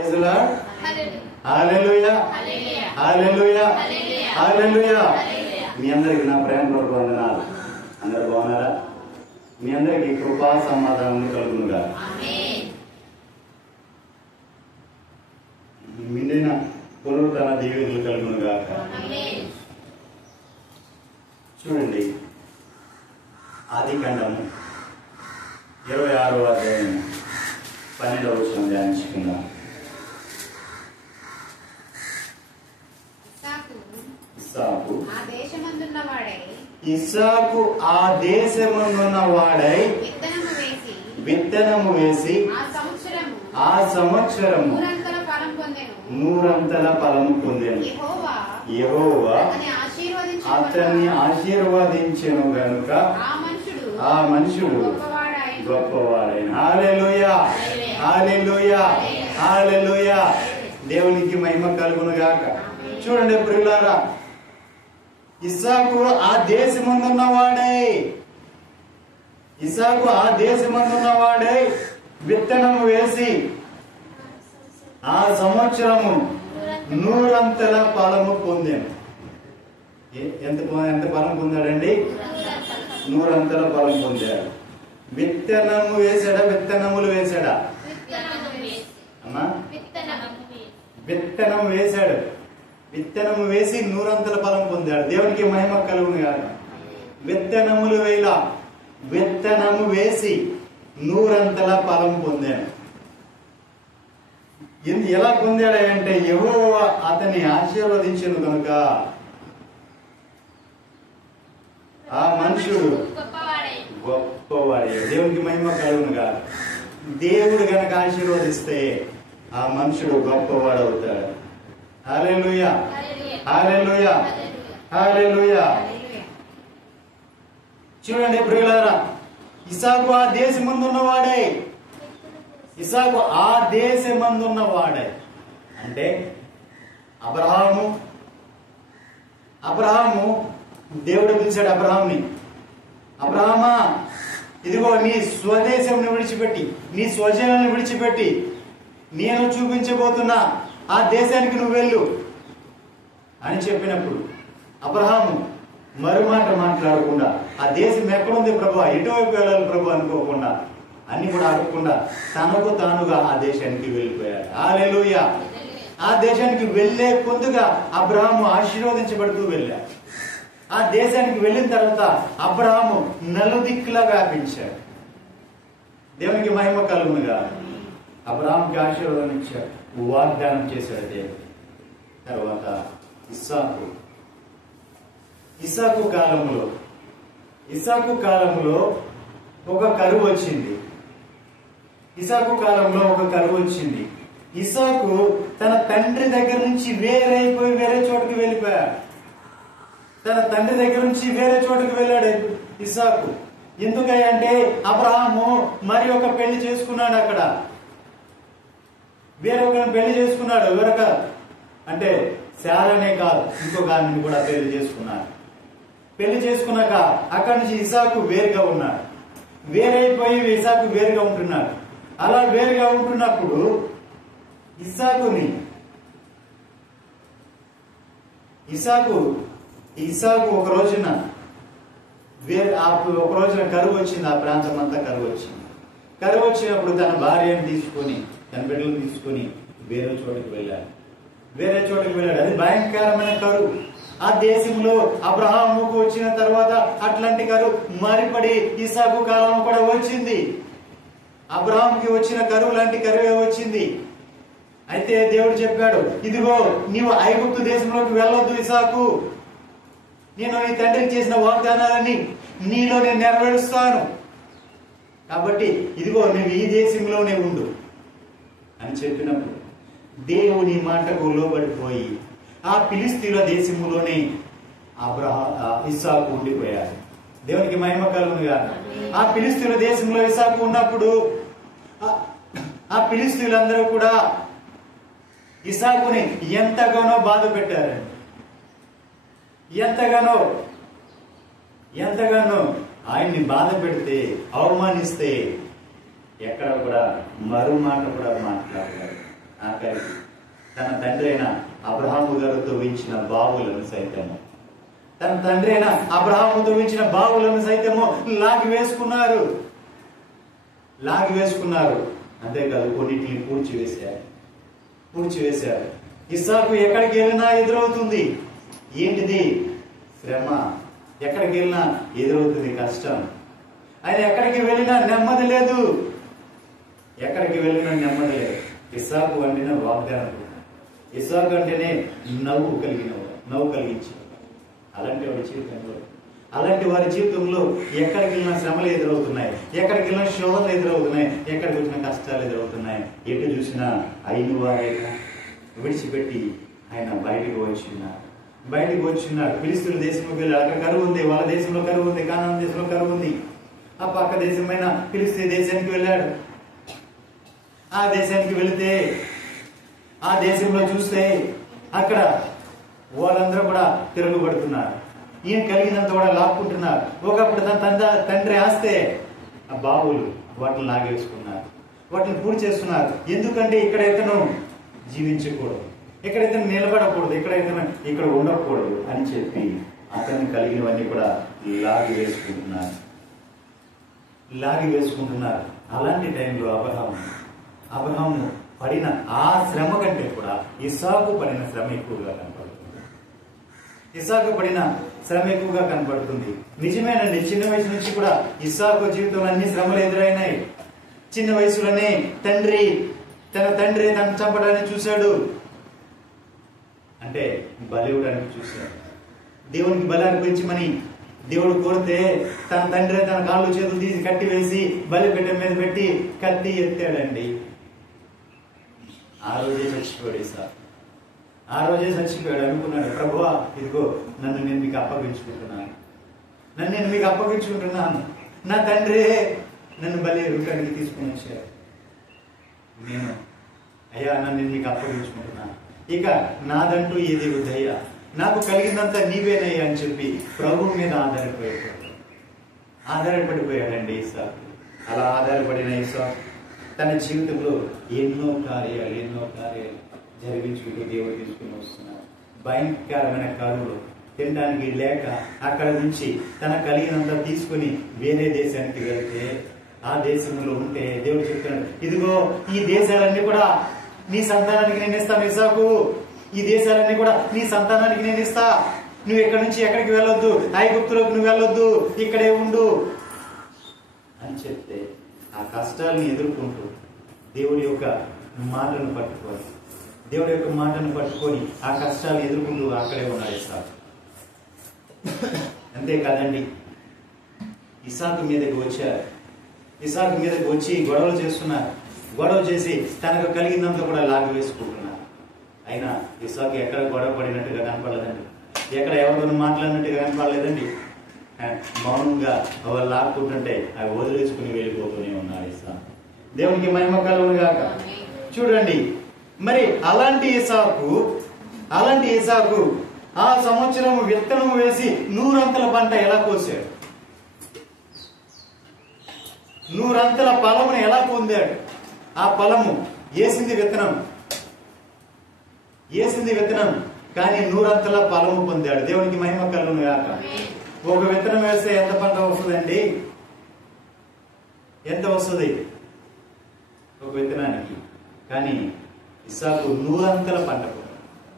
హల్లెలూయా హల్లెలూయా హల్లెలూయా. మీ అందరికి నా ప్రేమపూర్వక వందనాలు. అందరు బాగున్నారా? మీ అందరికి కృపా సమాధానం కలుగునుగా. మిండిన పునరుద్ధరణ దీవెనలు కలుగునుగా. చూడండి, ఆదికాండము 26వ అధ్యాయం 12వ వచనం ధ్యానించుకుందాం. ఇస్సాకు ఆ దేశమందున్న వాడై విత్తనము వేసి ఆ సంవత్సరము నూరంతల ఫలము పొందెను. యెహోవా అతన్ని ఆశీర్వదించెను గనుక ఆ మనుషుడు గొప్పవాడైన. హల్లెలూయా హల్లెలూయా హల్లెలూయా. దేవునికి మహిమ కలుగును గాక. చూడండి ప్రియులారా, ఇస్సాకు ఆ దేశమందున్న వాడై విత్తనము వేసి ఆ సంవత్సరము నూరంతల ఫలము పొందాను. ఎంత ఫలం పొందాడండి? నూరంతల ఫలం పొందాడు. విత్తనము వేసాడా? విత్తనములు వేసాడా? అమ్మా, విత్తనం వేశాడు. విత్తనము వేసి నూరంతల ఫలం పొందాడు. దేవునికి మహిమ కలుగును గాక. విత్తనములు వేలా, విత్తనము వేసి నూరంతల ఫలం పొందాడు. ఎలా పొందాడు అంటే, యెహోవా అతన్ని ఆశీర్వదించెను కనుక ఆ మనుషుడు గొప్పవాడే. దేవునికి మహిమ కలుగును గాక. దేవుడు గనక ఆశీర్వదిస్తే ఆ మనుషుడు గొప్పవాడవుతాడు. హల్లెలూయా హల్లెలూయా హల్లెలూయా. చూడండి ప్రియులారా, ఇస్సాకు ఆ దేశమందున్న వాడై అంటే అబ్రహాము దేవుడు పిలిచాడు అబ్రహాంని. అబ్రహామా, ఇదిగో నీ స్వదేశంని విడిచిపెట్టి, నీ స్వజనాన్ని విడిచిపెట్టి నేను చూపించబోతున్నా ఆ దేశానికి నువ్వు వెళ్ళు అని చెప్పినప్పుడు అబ్రహాము మరుమాట మాట్లాడకుండా, ఆ దేశం ఎక్కడుంది ప్రభు, ఎటువైపు వెళ్ళాలి ప్రభు అనుకోకుండా, అన్ని కూడా అడగకుండా తనకు తానుగా ఆ దేశానికి వెళ్ళిపోయాడు. హల్లెలూయా. ఆ దేశానికి వెళ్లే కొద్దిగా అబ్రహాము ఆశీర్వదించబడుతూ వెళ్ళాడు. ఆ దేశానికి వెళ్ళిన తర్వాత అబ్రహాము నలుదిక్కులా వ్యాపించాడు. దేవునికి మహిమ కలుగునుగా. అబ్రహాంకి ఆశీర్వాదం ఇచ్చాడు, వాగ్దానం చేశాడు దేవుడు. తర్వాత ఇస్సాకు కాలంలో ఒక కరువు వచ్చింది. ఇస్సాకు తన తండ్రి దగ్గర నుంచి వేరైపోయి వేరే చోటుకి వెళ్ళిపోయాడు. తన తండ్రి దగ్గర నుంచి వేరే చోటుకి వెళ్ళాడు ఇస్సాకు. ఎందుకంటే అబ్రహాము మరి ఒక పెళ్లి చేసుకున్నాడు. అక్కడ వేరొకరిని పెళ్లి చేసుకున్నాడు. ఎవరొక అంటే శారానే కాదు, ఇంకొక ఆమెను కూడా పెళ్లి చేసుకున్నాడు. పెళ్లి చేసుకున్నాక అక్కడి నుంచి ఇస్సాకు వేరుగా ఉన్నాడు. వేరైపోయి ఇస్సాకు వేరుగా ఉంటున్నాడు. అలా వేరుగా ఉంటున్నప్పుడు ఇస్సాకు ఒక రోజున కరువు వచ్చింది. ఆ ప్రాంతం అంతా కరువు వచ్చింది. కరువు వచ్చినప్పుడు తన భార్యను తీసుకొని, తన బిడ్డలను తీసుకొని వేరే చోటుకి వెళ్ళాడు. అది భయంకరమైన కరువు. ఆ దేశంలో అబ్రహాముకు వచ్చిన తర్వాత అట్లాంటి కరువు మారిపడి ఇస్సాకు కాలం కూడా వచ్చింది. అబ్రహాంకి వచ్చిన కరువు లాంటి కరువే వచ్చింది. అయితే దేవుడు చెప్పాడు, ఇదిగో నీవు ఐగుప్తు దేశంలోకి వెళ్ళొద్దు ఇస్సాకు, నేను నీ తండ్రికి చేసిన వాగ్దానాలని నీలో నేను నెరవేరుస్తాను. కాబట్టి ఇదిగో నువ్వు ఈ దేశంలోనే ఉండు అని చెప్పినప్పుడు దేవుని మాటకు లోబడిపోయి ఆ ఫిలిష్తీయుల దేశంలోనే ఇస్సాకు ఉండిపోయాడు. దేవునికి మహిమ కలుగునుగా. ఆ ఫిలిష్తీయుల దేశంలో ఇస్సాకు ఉన్నప్పుడు ఆ ఫిలిష్తీయులందరూ కూడా ఇస్సాకుని ఎంతగానో బాధ పెట్టారండి. ఎంతగానో ఆయన్ని బాధ పెడితే, అవమానిస్తే ఎక్కడ కూడా మరో మాట కూడా మాట్లాడలేదు. ఆఖరికి తన తండ్రి అయిన అబ్రహాము గారు తవ్వించిన బావులను సైతము తన తండ్రి అయిన అబ్రహాము తవ్వించిన బావులను సైతము లాగి వేసుకున్నారు. అంతేకాదు కొన్నిటిని పూడ్చివేశారు. ఇస్సాకు ఎక్కడికి వెళ్ళినా ఎదురవుతుంది. ఏంటిది? శ్రమ. ఎక్కడికి వెళ్ళినా ఎదురవుతుంది కష్టం. ఆయన ఎక్కడికి వెళ్ళినా నెమ్మది లేదు. ఇస్సాకు అంటేనే వాగ్దానం, ఇస్సాకు అంటేనే నవ్వు కలిగించాడు. అలాంటి వారి జీవితంలో ఎక్కడికి వెళ్ళిన శ్రమలు ఎదురవుతున్నాయి, ఎక్కడికి వెళ్ళిన శోధనలు ఎదురవుతున్నాయి, ఎక్కడికి వచ్చిన కష్టాలు ఎదురవుతున్నాయి. ఎటు చూసినా అయిన వారైనా విడిచిపెట్టి ఆయన బయటకు వచ్చినాడు. ఫిలిష్తీయుల దేశంలోకి వెళ్ళి అక్కడ కరువు ఉంది, వాళ్ళ దేశంలో కరువు ఉంది, కానాను దేశంలో కరువు ఉంది. ఆ పక్క దేశమైన ఫిలిష్తీ దేశానికి వెళ్ళాడు. ఆ దేశానికి వెళితే ఆ దేశంలో చూస్తే అక్కడ వాళ్ళందరూ కూడా తిరుగుబడుతున్నారు. ఈయన కలిగినంత కూడా లాక్కుంటున్నారు. ఒకప్పుడు తన తండ్రి ఆస్తే ఆ బాబులు వాటిని లాగేసుకున్నారు, వాటిని పూర్తి చేస్తున్నారు. ఎందుకంటే ఇక్కడ ఇతను జీవించకూడదు, ఇక్కడ ఇతను నిలబడకూడదు, ఇక్కడ ఉండకూడదు అని చెప్పి అతన్ని కలిగినవన్నీ కూడా లాగి వేసుకుంటున్నారు. అలాంటి టైంలో అబ్రహాము పడిన ఆ శ్రమ కంటే కూడా ఇస్సాకు పడిన శ్రమ ఎక్కువగా కనపడుతుంది. నిజమేనండి, చిన్న వయసు నుంచి కూడా ఇస్సాకు జీవితంలో అన్ని శ్రమలు ఎదురైనాయి. చిన్న వయసులోనే తన తండ్రి తను చంపడానికి చూశాడు, అంటే బలి ఇవ్వడానికి చూశాడు. దేవునికి బలి అర్పించమని దేవుడు కోరితే తన తండ్రి తన కాళ్ళు చేతులు తీసి కట్టి వేసి బలి పెట్టె మీద పెట్టి కత్తి ఎత్తాడండి. ఆ రోజే చచ్చిపోయాడు. అనుకున్నాడు, ప్రభువా ఇదిగో నన్ను నేను మీకు అప్పగించుకుంటున్నాను, నా తండ్రి నన్ను బలి రూపానికి తీసుకుని వచ్చాడు, నన్ను మీకు అప్పగించుకుంటున్నాను, ఇక నాదంటూ ఏది వద్దయ్యా, నాకు కలిగిందంతా నీవేనయ్యా అని చెప్పి ప్రభు మీద ఆధారపడిపోయాడండి ఇస్సాకు. అలా ఆధారపడిన ఇస్సాకు తన జీవితంలో ఎన్నో కార్యాలు జరిగించుకుంటూ దేవుడు తీసుకుని వస్తున్నారు. భయంకరమైన కరువులు, తినడానికి లేక అక్కడ నుంచి తన కలిగినంత తీసుకుని వేరే దేశానికి వెళ్తే ఆ దేశంలో ఉంటే దేవుడు చెప్తున్నాడు, ఇదిగో ఈ దేశాలన్నీ కూడా నీ సంతానానికి నేను ఇస్తాను ఇస్సాకు, ఈ దేశాలన్నీ కూడా నీ సంతానానికి నేను ఇస్తా, నువ్వు ఎక్కడి నుంచి ఎక్కడికి వెళ్ళొద్దు, ఐగుప్తులోకి నువ్వు వెళ్ళొద్దు, ఇక్కడే ఉండు అని చెప్తే ఆ కష్టాలను ఎదుర్కొంటూ దేవుడి యొక్క మాటను పట్టుకొని ఆ కష్టాలను ఎదుర్కొంటూ అక్కడే ఉన్నాడు ఇస్సాకు. అంతేకాదండి, ఇస్సాకు మీదకి వచ్చి గొడవలు చేస్తున్నారు. గొడవ చేసి తనకు కలిగిందంతా కూడా లాగి వేసుకుంటున్నారు. అయినా ఇస్సాకు ఎక్కడ గొడవ పడినట్టుగా కనపడలేదండి, ఎక్కడ ఎవరితో మాట్లాడినట్టుగా కనపడలేదండి. మౌనంగా వాళ్ళు లాక్కుంటుంటే అవి వదిలేసుకుని వెళ్ళిపోతూనే ఉన్నారు ఇస్సాకు. దేవునికి మహిమ కలుగును గాక. చూడండి, మరి అలాంటి ఇస్సాకు ఆ సంవత్సరం విత్తనం వేసి 100 అంతల పంట ఎలా కోసాడు, 100 అంతల ఫలమును ఎలా పొందాడు. ఆ ఫలము వేసింది విత్తనం కానీ 100 అంతల ఫలము పొందాడు. దేవునికి మహిమ కలుగును గాక. ఒక విత్తనం వేస్తే ఎంత పంట వస్తుందండి? ఎంత వస్తుంది ఒక విత్తనానికి? కానీ ఇస్సాకు 100 అంతల పంట,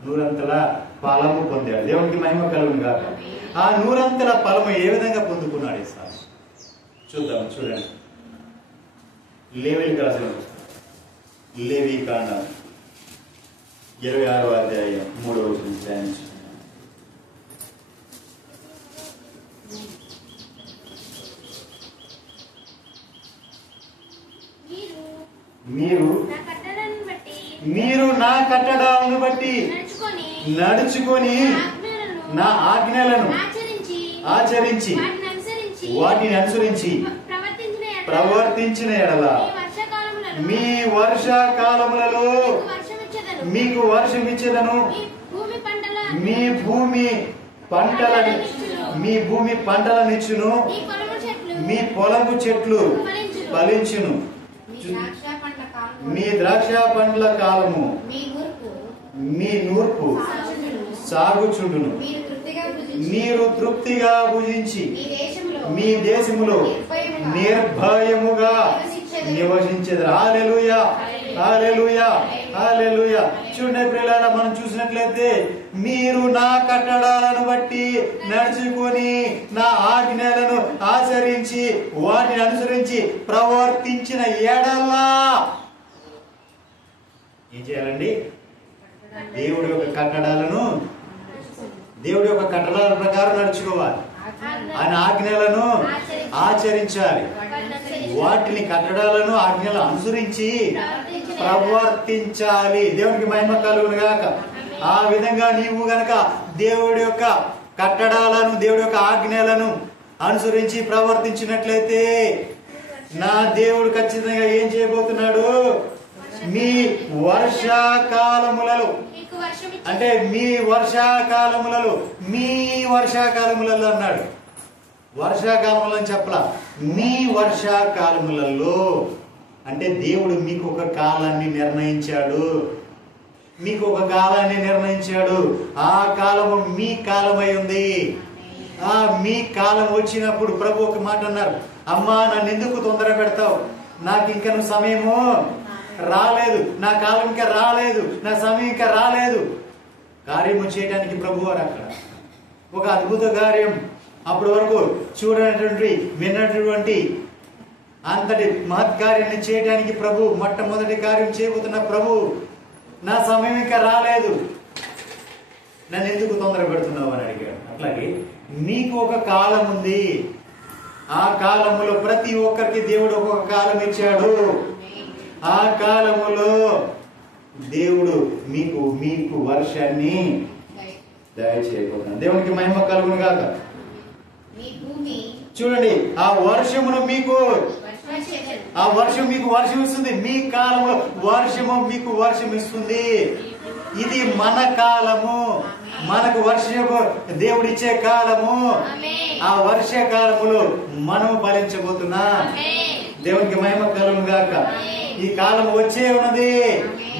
100 అంతల ఫలము పొందాడు. దేవునికి మహిమ కలుగును గాక. ఆ 100 అంతల ఫలము ఏ విధంగా పొందుకున్నాడు ఇస్సాకు చూడండి. లేవి కాండం 26వ అధ్యాయం 3వ వచనం. మీరు నా కట్టడాలను బట్టి నడుచుకొని నా ఆజ్ఞలను ఆచరించి వాటిని అనుసరించి ప్రవర్తించిన ఎడల మీ వర్షాకాలములలో మీకు వర్షం ఇచ్చేదను, మీ భూమి పంటలనిచ్చును, మీ పొలము చెట్లు ఫలించును. మీ ద్రాక్ష పండ్ల కాలము మీ నూర్పు సాగుచుండును. మీరు తృప్తిగా భుజించి మీ దేశములో నిర్భయముగా నివసించెదరు. హల్లెలూయా, హల్లెలూయా, హల్లెలూయా. చూడండి ప్రియులారా, మనం చూసినట్లయితే మీరు నా కట్టడాలను బట్టి నడుచుకొని నా ఆజ్ఞలను ఆచరించి వాటిని అనుసరించి ప్రవర్తించిన ఎడలా ఏం చేయాలండి? దేవుడి యొక్క కట్టడాల ప్రకారం నడుచుకోవాలి. ఆయన ఆజ్ఞలను ఆచరించాలి. వాటిని కట్టడాలను ఆజ్ఞలను అనుసరించి ప్రవర్తించాలి. దేవునికి మహిమ కలుగును గాక. ఆ విధంగా నీవు గనక దేవుడి యొక్క కట్టడాలను దేవుడి యొక్క ఆజ్ఞలను అనుసరించి ప్రవర్తించినట్లయితే నా దేవుడు ఖచ్చితంగా ఏం చేయబోతున్నాడు? మీ వర్షాకాలములలో అంటే మీ వర్షాకాలములలో అన్నాడు. వర్షాకాలములు అని చెప్పలా, మీ వర్షాకాలములలో అంటే దేవుడు మీకు ఒక కాలాన్ని నిర్ణయించాడు. ఆ కాలము మీ కాలమై ఉంది. మీ కాలం వచ్చినప్పుడు ప్రభు ఒక మాట అన్నారు, అమ్మా నన్ను ఎందుకు తొందర పెడతావు? నాకు ఇంకా నువ్వు సమయము రాలేదు, నా కాలం ఇంకా రాలేదు, నా సమయం ఇంకా రాలేదు. కార్యము చేయడానికి ప్రభు వారు అక్కడ ఒక అద్భుత కార్యం అప్పటి వరకు విన్నటువంటి అంతటి మహత్కార్యాన్ని చేయడానికి ప్రభు మొట్టమొదటి కార్యం చేయబోతున్న ప్రభు, నా సమయం ఇంకా రాలేదు, నన్ను ఎందుకు తొందర పెడుతున్నావు అని అడిగాడు. అట్లాగే నీకు ఒక కాలం ఉంది. ఆ కాలములో ప్రతి ఒక్కరికి దేవుడు ఒక్కొక్క కాలం ఇచ్చాడు. ఆ కాలములో దేవుడు మీకు వర్షాన్ని దయచేయబోతున్నాడు. దేవునికి మహిమ కలుగును గాక. చూడండి, ఆ వర్షమును మీకు వర్షం ఇస్తుంది. మీ కాలంలో మీకు వర్షం ఇస్తుంది. ఇది మన కాలము, మనకు వర్షము దేవుడిచ్చే కాలము. ఆ వర్షకాలములో మనం ఫలించబోతున్నాం. దేవునికి మహిమ కలుగును గాక. ఈ కాలం వచ్చే ఉన్నది,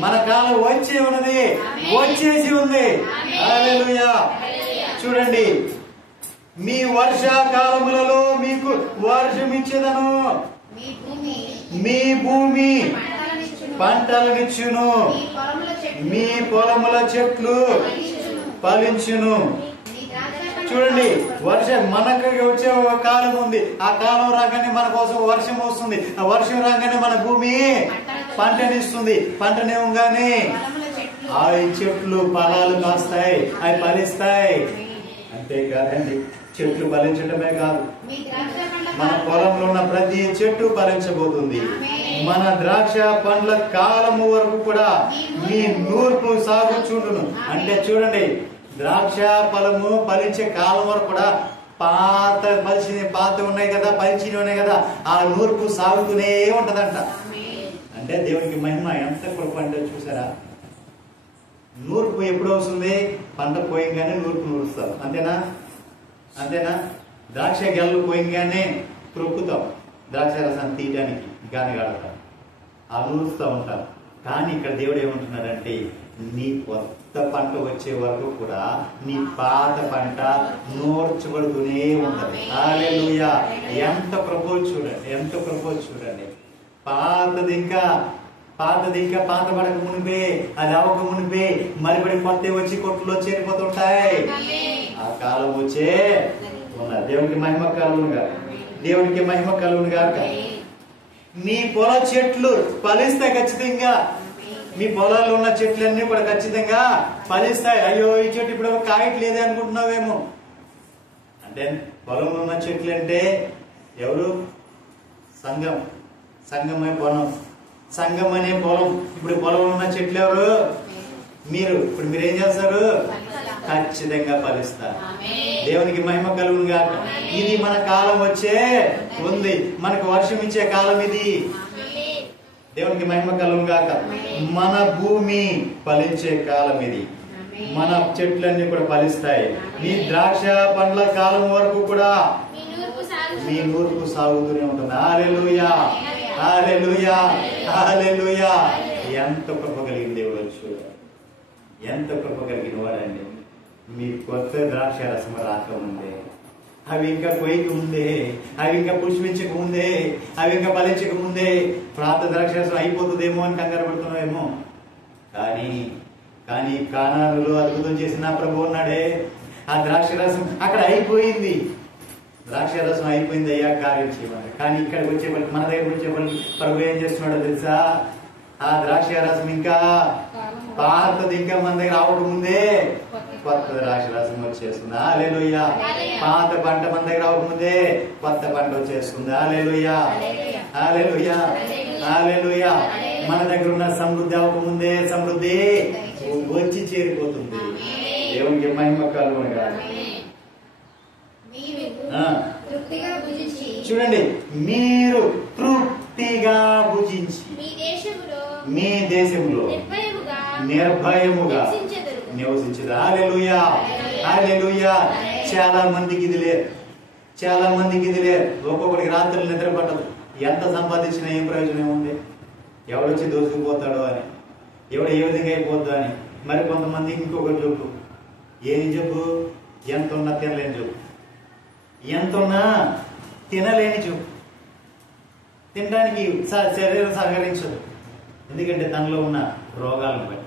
మన కాలం వచ్చేసి ఉంది. హల్లెలూయా. చూడండి, మీ వర్షాకాలములలో మీకు వర్షం ఇచ్చేదను, మీ భూమి పంటలనిచ్చును, మీ పొలముల చెట్లు ఫలించును. చూడండి, మనకు వచ్చే ఒక కాలం ఉంది. ఆ కాలం రాగానే మన కోసం వర్షం వస్తుంది. ఆ వర్షం రాగానే మన భూమి పంటనిస్తుంది. పంటనివ్వగానే ఆ చెట్లు ఫలాలు కాస్తాయి, అవి ఫలిస్తాయి. అంతేకాదండి, చెట్లు ఫలించడమే కాదు, మన పొలంలో ఉన్న ప్రతి చెట్టు ఫలించబోతుంది. మన ద్రాక్ష పండ్ల కాలము వరకు కూడా మీ నూర్పు సాగుచుండును. అంటే చూడండి, ద్రాక్ష ఫలము ఫలించే కాలం వరకు కూడా పాత ఉన్నాయి కదా, పలిచినవి ఉన్నాయి కదా, ఆ నూర్పు సాగుతూనే ఉంటదంట. అంటే దేవునికి మహిమ ఎంత కృప అంటే చూసారా? నూర్పు ఎప్పుడు వస్తుంది? పంట పోయంగానే నూర్పు నూరుస్తాం. అంతేనా? ద్రాక్ష గెల్లు పోయంగానే త్రొక్కుతాం, ద్రాక్ష రసాన్ని తీయడానికి గానగాడతాం, ఆ నూరుస్తూ ఉంటాం. కానీ ఇక్కడ దేవుడు ఏమంటున్నాడంటే, నీ కొత్త పంట వచ్చే వరకు కూడా నీ పాత పంట నూర్చబడుతూనే ఉంటది. హల్లెలూయా. ఎంత ప్రపోజ్ చూడండి. పాతది ఇంకా పాత పడక మునిపే, అది అవ్వక మునిపే మరిపడి కొత్త వచ్చి కొట్టులో చేరిపోతుంటాయి. ఆ కాలం వచ్చే ఉన్నది. దేవునికి మహిమ కలుగును గాక. మీ పొల చెట్లు ఫలిస్తాయి ఖచ్చితంగా. మీ పొలాల్లో ఉన్న చెట్లన్నీ కూడా ఖచ్చితంగా ఫలిస్తాయి. అయ్యో, ఈ చెట్టు ఇప్పుడు కాయట్లేదే అనుకుంటున్నావేమో. అంటే పొలంలో ఉన్న చెట్లు అంటే ఎవరు? సంఘమే పొలం, సంఘం అనే పొలం. ఇప్పుడు పొలంలో ఉన్న చెట్లు ఎవరు? ఇప్పుడు మీరేం చేస్తారు? ఖచ్చితంగా ఫలిస్తారు. దేవునికి మహిమ కలుగును గాక. ఇది మన కాలం వచ్చే ఉంది, మనకు వర్షం ఇచ్చే కాలం ఇది. దేవునికి మహిమ కలుగును గాక. మన భూమి ఫలించే కాలం ఇది. మన చెట్లన్నీ కూడా ఫలిస్తాయి. మీ ద్రాక్ష పండ్ల కాలం వరకు కూడా మీ నూర్పు సాగుతూనే ఉంటుంది. హల్లెలూయా, హల్లెలూయా, హల్లెలూయా. ఎంత కృప కలిగిన దేవుడు చూడాలి, ఎంత కృప కలిగిన వాడండి. మీ కొత్త ద్రాక్ష రసం రాకముందే, అవి ఇంకా కొయ్యక ముందే, అవి ఇంకా పుష్పించక ముందే, అవి ఇంకా ఫలించక ముందే ప్రాత ద్రాక్ష రసం అయిపోతుందేమో అని కంగారు పడుతున్నావేమో. కానీ కానానులో అద్భుతం చేసిన నా ప్రభు ఉన్నాడే, ఆ ద్రాక్ష రసం అక్కడ అయిపోయింది. ద్రాక్ష రసం అయిపోయింది, అయ్యా కార్యం చేయమని. కానీ ఇక్కడికి వచ్చేపటికి, మన దగ్గరకు వచ్చేపటికి ప్రభు ఏం చేస్తున్నాడో తెలుసా? ఆ ద్రాక్ష రసం ఇంకా పాతది ఇంకా మన దగ్గర రావకముందే కొత్త ద్రాక్ష రసం వచ్చేస్తుంది. హల్లెలూయా. పాత పంట మన దగ్గర రావకముందే కొత్త పంట వచ్చేస్తుంది. హల్లెలూయా, హల్లెలూయా, హల్లెలూయా. మన దగ్గర ఉన్న సమృద్ధి అవ్వకముందే సమృద్ధి వచ్చి చేరిపోతుంది. దేవునికి మహిమ కలుగునుగా. చూడండి, మీరు తృప్తిగా భుజించి మీ దేశంలో నిర్భయముగా నివసించదు. హల్లెలూయా, హల్లెలూయా. చాలా మందికి ఇది లేదు, చాలా మందికి ఇది లేదు. ఒక్కొక్కడికి రాత్రులు నిద్ర పట్టదు. ఎంత సంపాదించినా ఏం ప్రయోజనం ఉంది? ఎవడొచ్చి దోసుకుపోతాడో అని, ఎవడు ఏ విధంగా అయిపోద్దో అని. మరి కొంతమంది ఇంకొక జబ్బు, ఏం జబ్బు? ఎంత ఉన్నా తినలేని జబ్బు, ఎంత ఉన్నా తినలేని జబ్బు. తినడానికి శరీరం సహకరించదు, ఎందుకంటే తనలో ఉన్న రోగాలను బట్టి.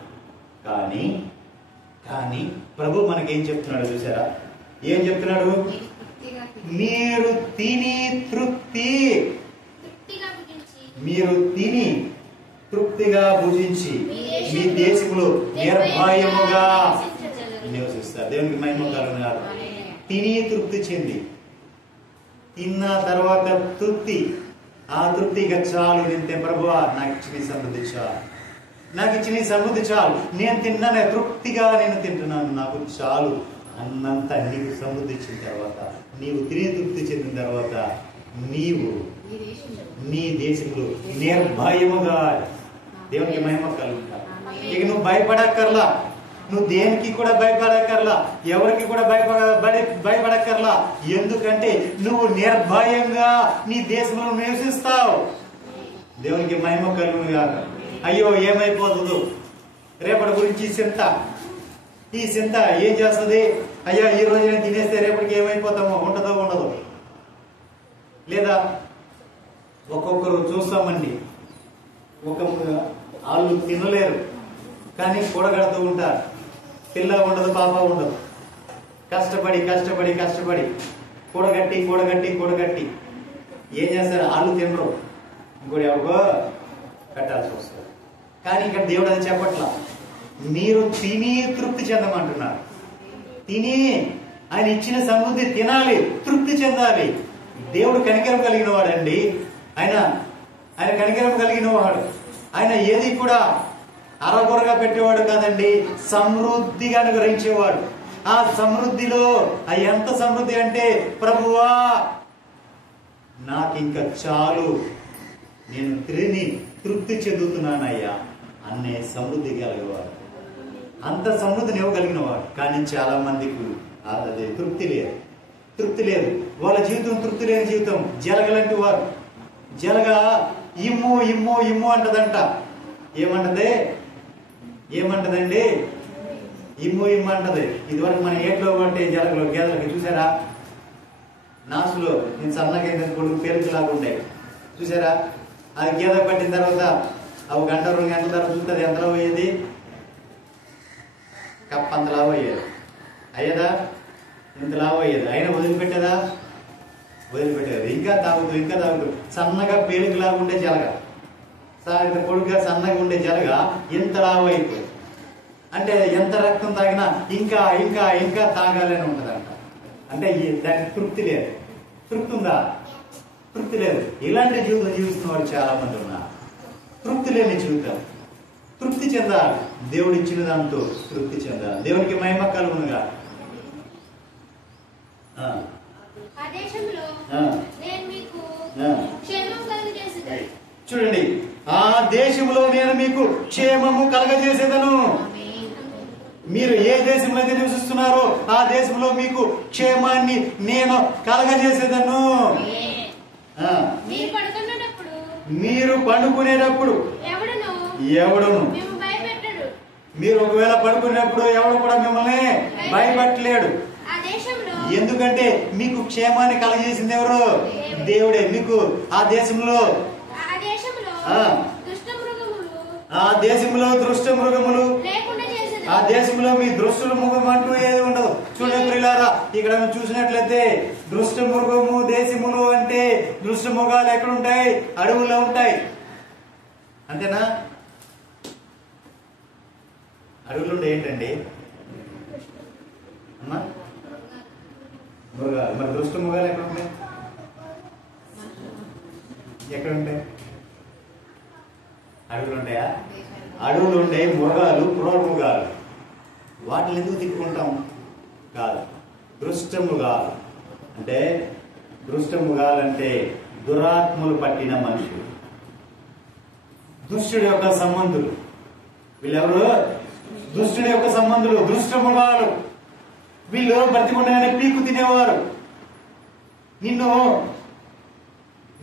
కానీ ప్రభు మనకేం చెప్తున్నాడు చూసారా? ఏం చెప్తున్నాడు? మీరు తిని తృప్తిగా భుజించి మీ దేశంలో నిర్భయముగా నివసిస్తారు. దేవునికి మహిమ కలుగును. తిని తృప్తి చెంది, తిన్న తర్వాత తృప్తి, ఆ తృప్తి ఇక చాలు. నేను ప్రభువా నాకు ఇచ్చిన సమృద్ధి చాలు, నాకు ఇచ్చిన సమృద్ధి చాలు, నేను తిన్నాను తృప్తిగా, నేను తింటున్నాను, నాకు చాలు అన్నంత నీకు సమృద్ధి ఇచ్చిన తర్వాత, నీవు తిని తృప్తి చెందిన తర్వాత నీవు నీ దేశంలో నిర్భయముగా, దేవునికి మహిమ కలుగుతా. ఇక నువ్వు భయపడక్కర్లా, నువ్వు దేనికి కూడా భయపడక్కర్లా, ఎవరికి కూడా భయపడక్కర్లా. ఎందుకంటే నువ్వు నిర్భయంగా నీ దేశంలో నివసిస్తావు. దేవునికి మహిమ కలుగును గాక. అయ్యో ఏమైపోతుందో రేపటి గురించి చింత, ఈ చింత ఏం చేస్తుంది? అయ్యా ఈ రోజు నేను తినేస్తే రేపటికి ఏమైపోతామో, ఉండదో. లేదా ఒక్కొక్కరు చూస్తామండి, వాళ్ళు తినలేరు కానీ కూడగడుతూ ఉంటారు. పిల్ల ఉండదు, పాప ఉండదు. కష్టపడి కూడగట్టి ఏం చేస్తారు? వాళ్ళు తినరు, ఇంకోటి ఎవరికో కట్టాల్సి వస్తుంది. కానీ ఇక్కడ దేవుడు అది చెప్పట్లా. మీరు తిని తృప్తి చెందమంటున్నారు. తిని ఆయన ఇచ్చిన సమృద్ధి తినాలి, తృప్తి చెందాలి. దేవుడు కనికరం కలిగిన వాడండి. ఆయన కనికరం కలిగిన వాడు. ఆయన ఏది కూడా అరకొరగా పెట్టేవాడు కాదండి, సమృద్ధిగా అనుగ్రహించేవాడు. ఆ సమృద్ధిలో ఎంత సమృద్ధి అంటే, ప్రభువా నాకు ఇంకా చాలు, నేను తిని తృప్తి చెందుతున్నానయ్యా అనే సమృద్ధి కలిగేవాడు. అంత సమృద్ధిని ఇవ్వగలిగిన వాడు. కానీ చాలా మందికి అదే తృప్తి లేదు. వాళ్ళ జీవితం తృప్తి లేని జీవితం. జలగలంటి వారు, జలగ ఇమ్ము అంటదంట. ఏమంటదండి? ఇమ్ము అంటది. ఇదివరకు మన ఏట్లో పట్టే జలగలు, గేదెలకి చూసారా? నాసులో నేను సన్నగా కొడుకు పేరులాగా ఉండే చూసారా? అది గేదె పట్టిన తర్వాత అవి గంట 2 గంటల తర్వాత చూస్తుంది ఎంతలో పోయేది? కప్ అంతలా పోయేది. అయ్యేదా? ఇంతలా పోయేది. అయినా వదిలిపెట్టేది. ఇంకా తాగుతూ సన్నగా పేలుగులాగా ఉండే జలగ, పొడుగ్గా సన్నగా ఉండే జలగ ఇంతలా అయిపోయింది. అంటే ఎంత రక్తం తాగినా ఇంకా తాగాలని ఉంటదంట. అంటే దానికి తృప్తి లేదు. తృప్తి ఉందా? తృప్తి లేదు. ఇలాంటి జీవితం జీవిస్తున్న వారు చాలా మంది ఉన్నారు. తృప్తి లేని జీవితం. తృప్తి చెందాలి, దేవుడు ఇచ్చిన దాంతో తృప్తి చెందాలి. దేవునికి మహిమ కలుగునుగా. చూడండి, ఆ దేశంలో నేను మీకు క్షేమము కలగజేసేదను. మీరు ఏ దేశంలో అయితే నివసిస్తున్నారో ఆ దేశంలో మీకు క్షేమాన్ని నేను కలగజేసేదను. మీరు పండుకునేటప్పుడు ఎవడును మీరు ఒకవేళ పడుకునేటప్పుడు ఎవడు కూడా మిమ్మల్ని భయపెట్టలేడు. ఎందుకంటే మీకు క్షేమాన్ని కలగజేసింది ఎవరు? దేవుడే. మీకు ఆ దేశంలో దుష్ట మృగములు ఆ దేశంలో మీ దృష్టుల ముఖం అంటూ ఏది ఉండదు. చూడండి ప్రియులారా, ఇక్కడ చూసినట్లయితే దృష్ట మృగము దేశములు అంటే దృష్ట మృగాలు ఎక్కడ ఉంటాయి? అడవుల్లో ఉంటాయి. అంతేనా? అడవులు ఉండే ఏంటండి అమ్మా? మృగాలు. మరి దృష్ట మృగాలు ఎక్కడ ఉంటాయి? ఎక్కడ ఉంటాయి? అడవులు ఉంటాయా? అడవులు ఉండే మృగాలు, క్రూర మృగాలు. వాటిని ఎందుకు తిప్పుకుంటాం? కాదు. దృష్ట మృగాలు అంటే దురాత్మలు పట్టిన మనుషులు, దుష్టుడి యొక్క సంబంధులు. వీళ్ళెవరు? దుష్టుడి యొక్క సంబంధులు, దుష్ట మృగాలు. వీళ్ళు బ్రతికుండగానే పీకు తినేవారు.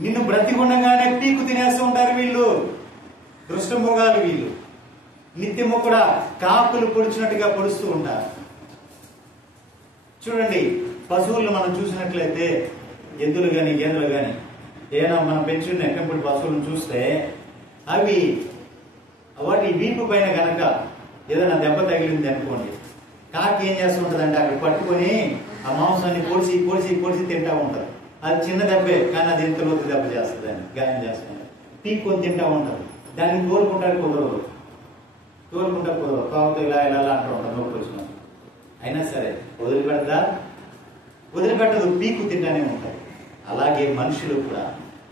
నిన్ను బ్రతికుండగానే పీకు తినేస్తూ ఉంటారు వీళ్ళు. దృష్ట మృగాలు వీళ్ళు. నిత్యము కూడా కాకులు పొడిచినట్టుగా పొడుస్తూ ఉంటారు. చూడండి, పశువులను మనం చూసినట్లయితే ఎద్దులు గాని గేదెలు గాని ఏదైనా మనం పెంచుకున్న పెంపుడు పశువులను చూస్తే అవి వాటి వీపు పైన గనక ఏదైనా దెబ్బ తగిలింది అనుకోండి, కాకి ఏం చేస్తూ ఉంటుంది అంటే అక్కడ పట్టుకొని ఆ మాంసాన్ని పొడిచి పొడిచి పొడిచి తింటా ఉంటుంది. అది చిన్న దెబ్బే, కానీ అది ఎంత లోతు దెబ్బ చేస్తుంది, అని గాయం చేస్తుంది. పీక్కొని తింటా ఉంటుంది. దాన్ని తోలుకుంటా కుదరదు. కావుతో ఇలా ఇలా అంటూ ఉంటారు నొప్పి వచ్చిన. అయినా సరే వదిలిపెట్టదు, పీకు తింటానే ఉంటాయి. అలాగే మనుషులు కూడా,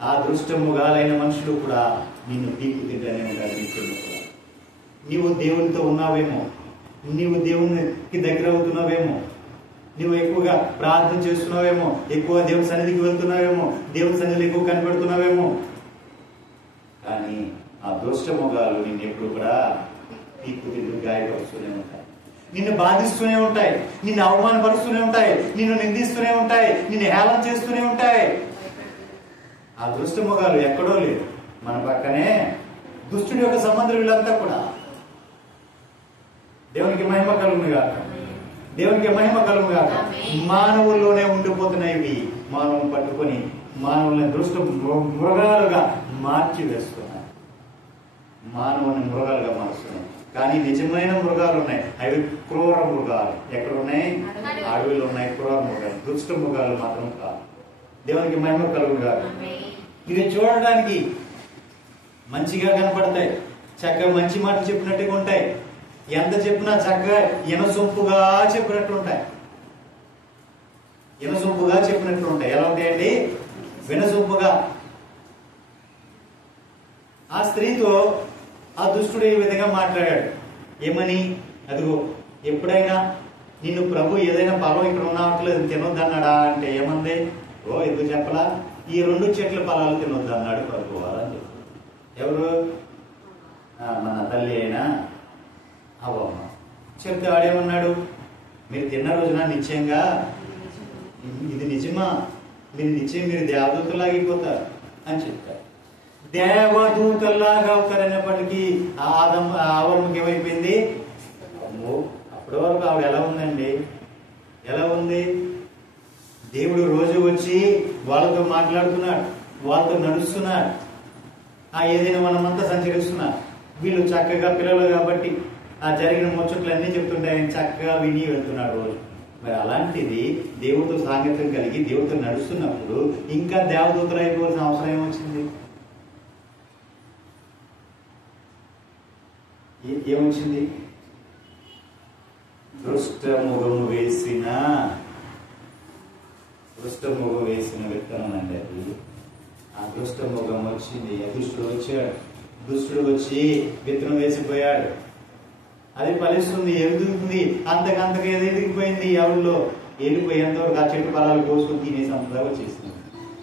ఆ దృష్ట మృగాలైన మనుషులు కూడా నిన్ను పీకు తింటానే ఉంటారు. నీవు దేవునితో ఉన్నావేమో, నీవు దేవునికి దగ్గర అవుతున్నావేమో, నువ్వు ఎక్కువగా ప్రార్థన చేస్తున్నావేమో, ఎక్కువ దేవుని సన్నిధికి వెళ్తున్నావేమో, దేవుని సన్నిధిలో ఎక్కువ కనబడుతున్నావేమో, కానీ ఆ దుష్ట మృగాలు నిన్ను ఎప్పుడు కూడా పీకు తింటూ గాయపరుస్తూనే ఉంటాయి, నిన్ను బాధిస్తూనే ఉంటాయి, నిన్ను అవమానపరుస్తూనే ఉంటాయి, నిన్ను నిందిస్తూనే ఉంటాయి, నిన్ను హేళన చేస్తూనే ఉంటాయి. ఆ దుష్ట మృగాలు ఎక్కడో లేదు, మన పక్కనే. దుష్టుడి యొక్క సంబంధులు వీళ్ళంతా కూడా. దేవునికి మహిమ కలుగునుగాక, దేవునికి మహిమ కలుగునుగాక. మానవుల్లోనే ఉండిపోతున్నాయి. మానవుని పట్టుకొని మానవుల్ని దుష్ట మృగాలుగా మార్చి వేస్తున్నాయి, మానవుని మృగాలుగా మారుస్తున్నాయి. కానీ నిజమైన మృగాలు ఉన్నాయి, అవి క్రూర మృగాలు. ఎక్కడ ఉన్నాయి? అడవిలో ఉన్నాయి క్రూర మృగాలు. దుష్ట మృగాలు మాత్రం కాదు. దేవునికి మహిమ కలుగునుగాక. ఇవి చూడడానికి మంచిగా కనపడతాయి, చక్కగా మంచి మాటలు చెప్పినట్టుగా ఉంటాయి. ఎంత చెప్పినా చక్కగా ఇనసొంపుగా చెప్పినట్టు ఉంటాయి, ఇనసొంపుగా చెప్పినట్టు ఉంటాయి. ఎలా ఉంటాయండి? వినసొంపుగా. ఆ స్త్రీతో ఆ దుష్టుడు ఈ విధంగా మాట్లాడాడు. ఏమని? అదిగో, ఎప్పుడైనా నిన్ను ప్రభు ఏదైనా ఫలం ఇక్కడ ఉన్నట్లేదు తినొద్దన్నాడా అంటే ఏమంది? ఓ, ఎందుకు చెప్పలా? ఈ 2 చెట్ల ఫలాలు తినొద్దు అన్నాడు ప్రభు వారు అని చెప్పారు. ఎవరు? మన తల్లి అయినా అవ్వమ్మ చెప్తే వాడేమన్నాడు? మీరు తిన్న రోజున నిశ్చయంగా ఇది నిజమా? మీరు నిశ్చయం మీరు దేవదూతలాగిపోతారు అని చెప్తారు. దేవదూతల్లాగా అవుతారనేప్పటికీ ఆవరణకి ఏమైపోయింది? అప్పటి వరకు ఆవిడ ఎలా ఉందండి? ఎలా ఉంది? దేవుడు రోజు వచ్చి వాళ్ళతో మాట్లాడుతున్నాడు, వాళ్ళతో నడుస్తున్నాడు, ఏదైనా మనమంతా సంచరిస్తున్నారు. వీళ్ళు చక్కగా పిల్లలు కాబట్టి ఆ జరిగిన ముచ్చట్లన్నీ చెప్తుంటే ఆయన చక్కగా విని వెళ్తున్నాడు రోజు. మరి అలాంటిది దేవుడితో సాంగత్యం కలిగి దేవుడితో నడుస్తున్నప్పుడు ఇంకా దేవదూతలు అయిపోవాల్సిన అవసరం ఏమొచ్చింది? ఏమొచ్చింది? దృష్ట ముఖము వేసిన విత్తనం అండి అది. ఆ దృష్ట ముఖం వచ్చింది, దుష్టుడు వచ్చాడు, దుష్టుడు వచ్చి విత్తనం వేసిపోయాడు. అది ఫలిస్తుంది, ఎదుగుతుంది, అంతకంతగా ఎదిగిపోయింది. ఎవరిలో వెళ్ళిపోయేంతవరకు ఆ చెట్టు ఫలాలు కోసుకొని తినే సంపద వచ్చేసింది.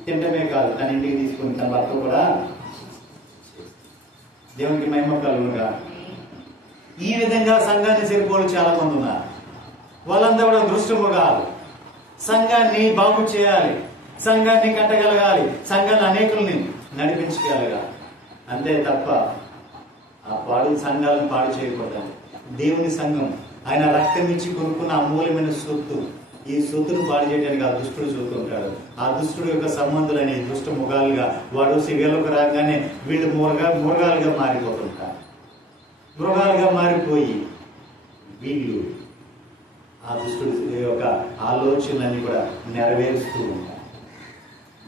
తింటమే కాదు, తన ఇంటికి తీసుకుని తన భర్త కూడా. దేవునికి మహిమ కలుగునుగా. ఈ విధంగా సంఘాన్ని సరిపోలు చాలా మంది ఉన్నారు. వాళ్ళంతా కూడా దృష్టము కాదు. సంఘాన్ని బాగు చేయాలి, సంఘాన్ని కట్టగలగాలి, సంఘాన్ని అనేకుల్ని నడిపించగలగాలి. అంతే తప్ప ఆ పాడు సంఘాలను పాడు చేయకూడదు. దేవుని సంఘం ఆయన రక్తం ఇచ్చి కొనుక్కున్న అమూల్యమైన సొత్తు. ఈ సొత్తును పాడు చేయడానికి ఆ దుష్టుడు చూస్తుంటాడు. ఆ దుష్టుడు యొక్క సంబంధులని దుష్ట ముఖాలుగా వాడు వీళ్ళకు రాగానే వీళ్ళు మృగాలుగా మారిపోతుంటారు. మృగాలుగా మారిపోయి వీళ్ళు ఆ దుష్టుడి యొక్క ఆలోచనలన్నీ కూడా నెరవేరుస్తూ ఉంటారు.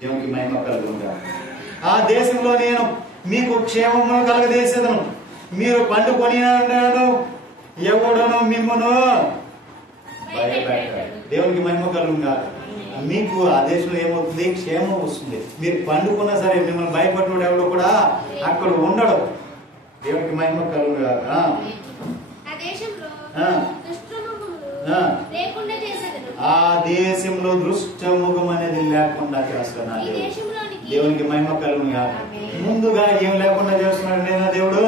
దేవునికి మహిమ కలుగుగా. ఆ దేశంలో నేను మీకు క్షేమమును కలగజేసేదను, మీరు పండుకొని ఎవడను మిమ్మను భయపెట్టాడు. దేవునికి మహిమ కలుగుగా. మీకు ఆ దేశంలో ఏమవుతుంది? క్షేమం వస్తుంది. మీరు పండుకున్నా సరే మిమ్మల్ని భయపడినోడు ఎవడు కూడా అక్కడ ఉండడు. దేవునికి మహిమ కలుగుగా. ఆ దేశంలో దృష్టముఖం అనేది లేకుండా చేస్తున్నాడు. దేవునికి మహిమ కలుగుగా. ముందుగా ఏం లేకుండా చేస్తున్నాడు లేదా దేవుడు?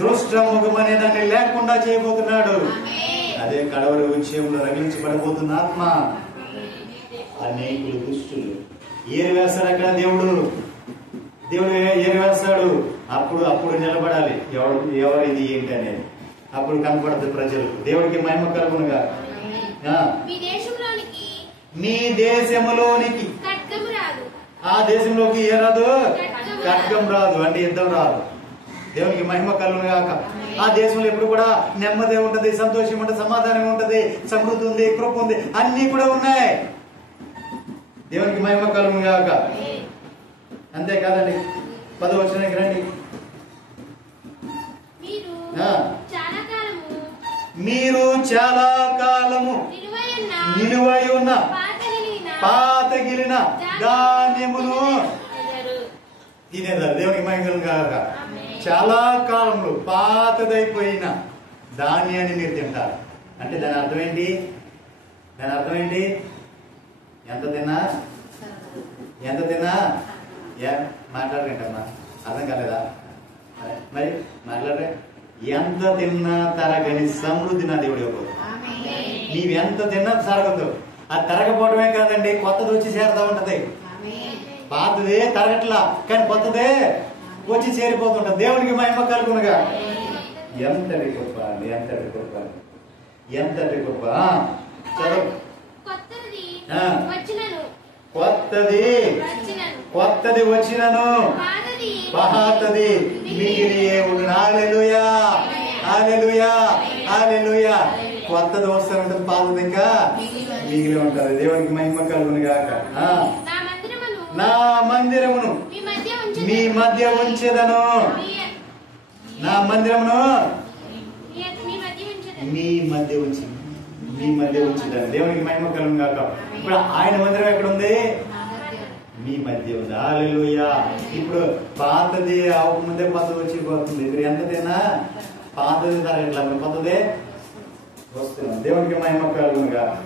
దృష్టముఖం అనే దాన్ని లేకుండా చేయబోతున్నాడు. అదే కడవరి విషయంలో రగిలించబడబోతున్న ఆత్మ. అనేకులు దుష్టులు ఏరివేస్తాడు. అక్కడ దేవుడు ఏరివేస్తాడు. అప్పుడు నిలబడాలి. ఎవరిది ఏంటి అనేది అప్పుడు కనపడదు ప్రజలకు. దేవుడికి మహిమ కలుగునుగా. మీ దేశంలోనికి ఆ దేశంలోకి ఏ రాదు? ఖడ్గం రాదు. అంటే యుద్ధం రాదు. దేవునికి మహిమ కలుగును గాక. ఆ దేశంలో ఎప్పుడు కూడా నెమ్మది ఉంటది, సంతోషం ఉంటది, సమాధానం ఉంటది, సమృద్ధి ఉంది, కృప ఉంది, అన్ని కూడా ఉన్నాయి. దేవునికి మహిమ కలుగును గాక. అంతేకాదండి 10వ వచనానికి రండి. మీరు చాలా కాలము నిలువై ఉన్న పాతగిలిన ధాన్యమును తినేదారు. దేవునికి మహిమ కాక. చాలా కాలంలో పాతదైపోయిన ధాన్యాన్ని మీరు తింటారు. అంటే దాని అర్థం ఏంటి? ఎంత తిన్నా మాట్లాడరేంటమ్మా? అర్థం కాలేదా? మరి మాట్లాడరే. ఎంత తిన్నా తరగని సమృద్ధి నా దేవుడు ఇవ్వకూడదు. నీవెంత తిన్నా తరగదు. అది తరగపోవడమే కాదండి, కొత్తది వచ్చి చేరుతా ఉంటది. పాతదే తరగట్లా, కానీ కొత్తదే వచ్చి చేరిపోతుంటది. దేవునికి మహిమ కలుగునుగా. ఎంతటి గొప్ప, ఎంతటి గొప్ప, ఎంతటి గొప్ప. చదువు. కొత్తది వచ్చినను పాతది మిగిలి ఉండును. హల్లెలూయా, హల్లెలూయా, హల్లెలూయా. కొత్తది వస్తూ ఉంటుంది, పాతది ఇంకా మిగిలి ఉంటది. దేవునికి మహిమ కలుగును గాక. నా మందిరమును మీ మధ్య ఉంచెదను. నా మందిరమును మీ మధ్య ఉంచుతాను. దేవునికి మహిమ కలుగును గాక. ఇప్పుడు ఆయన మందిరం ఎక్కడ ఉంది? మీ మధ్య ఉంది. హల్లెలూయా. ఇప్పుడు పాతది అవ్వకముందే కొత్తది వచ్చిపోతుంది. ఇప్పుడు ఎంత తిన్నా పాతది తరగట్లా, కొత్తదే వస్తుంది. దేవునికి మహిమ కలుగును గాక.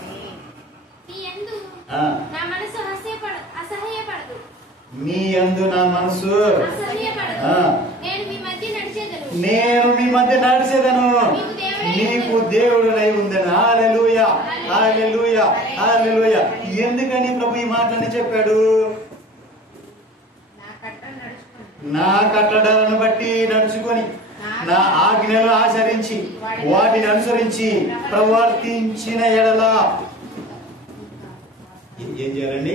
మీ యందు నా మనసు నేను మీ మధ్య నడిచేదను, నీకు దేవుడునై ఉందను. హల్లెలూయా, హల్లెలూయా, హల్లెలూయా. ఎందుకని ప్రభు ఈ మాటలని చెప్పాడు? నా కట్టడాలను బట్టి నడుచుకొని, నా ఆజ్ఞలను ఆచరించి, వాటిని అనుసరించి ప్రవర్తించిన ఎడల ఏం చేయాలండి?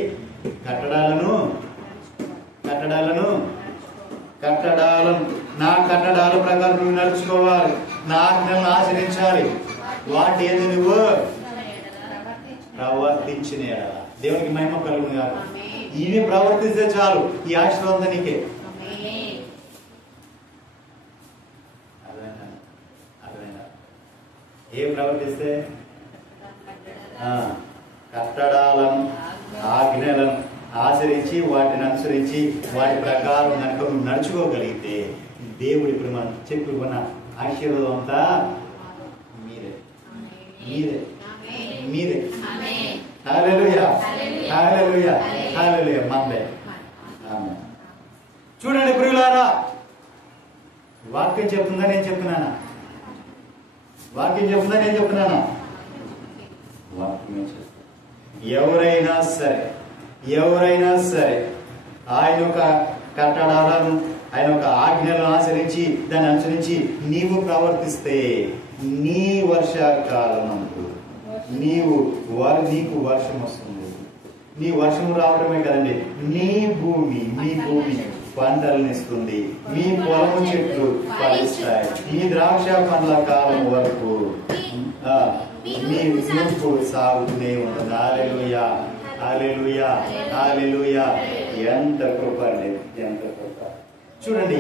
నా కట్టడాల ప్రకారం నువ్వు నడుచుకోవాలి, నా ఆజ్ఞలను ఆచరించాలి. వాటి ఏది నువ్వు ప్రవర్తించిన ఎడల. దేవునికి మహిమ కలుగును గాక. ఇవి ప్రవర్తిస్తే చాలు, ఈ ఆశీర్వాదం నీకే. ఏం ప్రవర్తిస్తే? కట్టడాలను ఆజ్ఞలను ఆచరించి, వాటిని అనుసరించి, వాటి ప్రకారం కనుక నువ్వు నడుచుకోగలిగితే దేవుడి ఇప్పుడు మనం చెప్పుకున్న ఆశీర్వాదం అంతా మీరే. హల్లెలూయా, హల్లెలూయా, హల్లెలూయా. మందే. చూడండి ప్రియులారా, వాక్యం చెప్తుందా నేను చెప్తున్నానా? వాక్యం ఎవరైనా సరే ఆయన యొక్క కట్టడాలను ఆయన ఒక ఆజ్ఞలను ఆచరించి దాన్ని అనుసరించి నీవు ప్రవర్తిస్తే నీ వర్షాకాలం నీకు వర్షం వస్తుంది. నీ వర్షం రావడమే కదండి, నీ భూమి పంటలను ఇస్తుంది, మీ పొలము చెట్లు ఫలిస్తాయి, మీ ద్రాక్ష పండ్ల కాలం వరకు మీ గుంపు సాగుతూనే ఉంటుంది. హల్లెలూయా, హల్లెలూయా, హల్లెలూయా. ఎంత కృప అండి, ఎంత కృప. చూడండి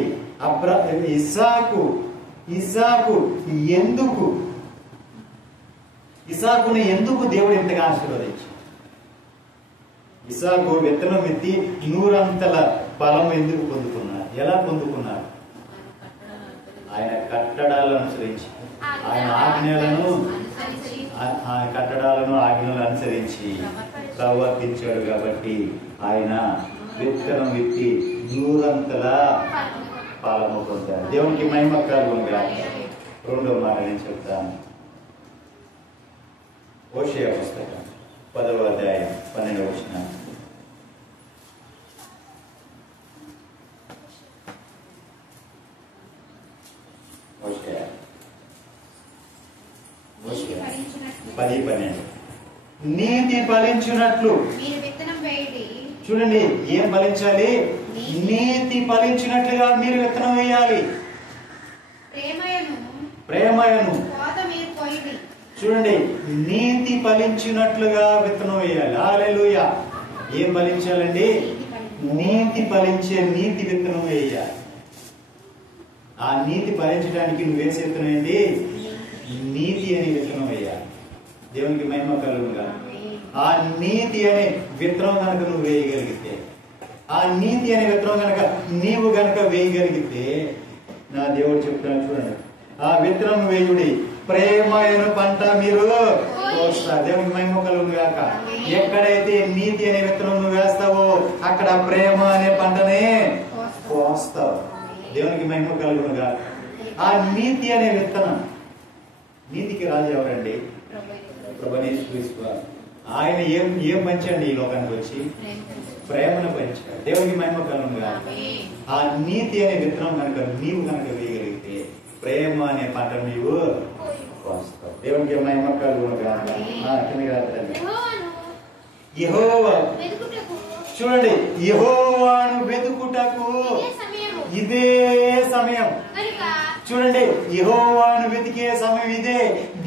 ఇసాకుని ఎందుకు దేవుడు ఎంతగా ఆశీర్వదించాడు? ఇసాకు విత్తనం ఎత్తి 100 అంతల ఫలం ఎందుకు పొందుకున్నారు? ఎలా పొందుకున్నారు? ఆయన కట్టడాలను అనుసరించి, ఆయన కట్టడాలను ఆజ్ఞలను అనుసరించి ప్రవర్తించాడు కాబట్టి ఆయన విత్తనం ఎత్తి 100 అంతల ఫలము పొందాడు. దేవునికి మహిమ కలుగునుగా. రెండో మాట నేను చెప్తాను. హోషేయ పుస్తకం 10వ అధ్యాయం 12వ వచనం. హోషేయ 10:12. నీతి ఫలించినట్లు. చూడండి, ఏం ఫలించాలి? నీతి ఫలించినట్లుగా మీరు విత్తనం వేయాలి. ప్రేమయను. చూడండి, నీతి ఫలించినట్లుగా విత్తనం వేయాలి. హల్లెలూయా. ఏం ఫలించాలండి? నీతి ఫలించే నీతి విత్తనం వేయాలి. ఆ నీతి ఫలించడానికి నువ్వు వేసే విత్తనం ఏంటి? నీతి అనే విత్తనం వేయాలి. దేవునికి మహిమ కలుగుగా. ఆ నీతి అనే విత్తనం కనుక నువ్వు వేయగలిగితే, ఆ నీతి అనే విత్తనం కనుక నీవు గనక వేయగలిగితే, నా దేవుడు చెప్తున్నాను చూడండి, ఆ విత్తనం వేయుడి, ప్రేమయను పంట మీరు కోస్తారు. దేవునికి మహిమ కలుగును గాక. ఎక్కడైతే నీతి అనే విత్తనం నువ్వు వేస్తావో అక్కడ ప్రేమ అనే పంటనే కోస్తావు. దేవునికి మహిమ కలుగును గాక. ఆ నీతి అనే విత్తనం, నీతికి రాజు ఎవరండి? ప్రభువైన యేసుక్రీస్తు. ఆయన ఏం పంచండి ఈ లోకానికి వచ్చి? ప్రేమను పంచాడు. దేవునికి మహిమ కలుగును గాక. ఆ నీతి అనే విత్తనం కనుక నీవు కనుక వేయగలిగితే ప్రేమ అనే పంట నీవు కోస్తావు. దేవునికి మహిమ కలుగును గాక. యెహోవా, చూడండి, యెహోవాను వెతుకుటకు ఇదే సమయం. చూడండి, యెహోవాను వెతికే సమయం ఇదే,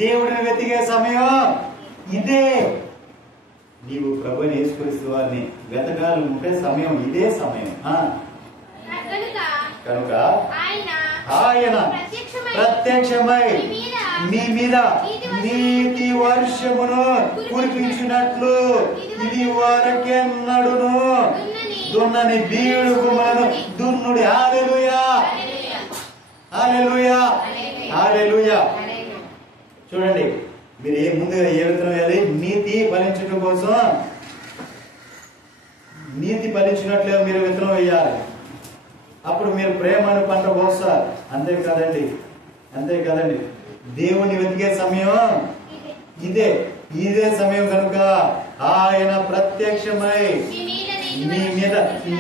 దేవుడిని వెతికే సమయం ఇదే. నీవు ప్రభువుని యేసుక్రీస్తు వారిని వెతకాలంటే సమయం ఇదే సమయం. కనుక ఆయన ప్రత్యక్షమై నీ మీద నీతి వర్షమును కురిపించినట్లు ఇది వరకెన్నడును దున్నని బీడు గుమ్మలను దున్నుడి. హల్లెలూయా, హల్లెలూయా, హల్లెలూయా. చూడండి, మీరు ముందుగా ఏ విత్తనం వేయాలి? నీతి ఫలించడం కోసం నీతి ఫలించినట్లుగా మీరు విత్తనం వేయాలి. అప్పుడు మీరు ప్రేమను పంట పోస్తారు. అంతేకాదండి, అంతేకాదండి. దేవుణ్ణి వెతికే సమయం ఇదే సమయం కనుక ఆయన ప్రత్యక్షమై మీ మీద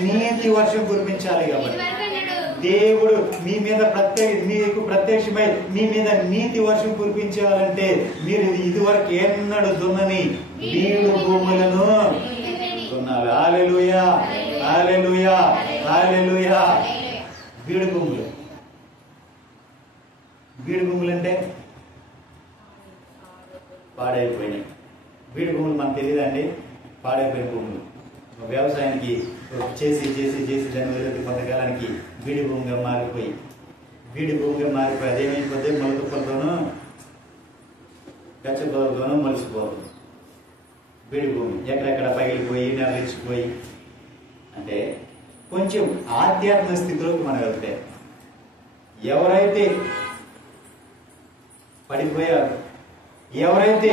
నీతి వర్షం కురిపించాలి. కాబట్టి దేవుడు మీ మీద మీకు ప్రత్యక్షమై మీ మీద నీతి వర్షం కురిపించాలంటే మీరు ఇదివరకు ఎన్నడు దున్నని బీడు భూములను దున్నాలి. హల్లెలూయా, హల్లెలూయా, హల్లెలూయా. బీడు భూములు అంటే పాడైపోయినాయి. బీడు భూములు మనకు తెలియదండి. పాడైపోయిన భూములు వ్యవసాయానికి చేసి చేసి చేసి దాని వల్ల కొంతకాలానికి బీడి భూమిగా మారిపోయి అదేమైపోతే మొలకలతోనూ గచ్చతోనూ మలిసిపోతుంది. బీడి భూమి ఎక్కడెక్కడ పగిలిపోయి నెరలిచ్చిపోయి, అంటే కొంచెం ఆధ్యాత్మిక స్థితిలోకి మనం వెళ్తే ఎవరైతే పడిపోయారు, ఎవరైతే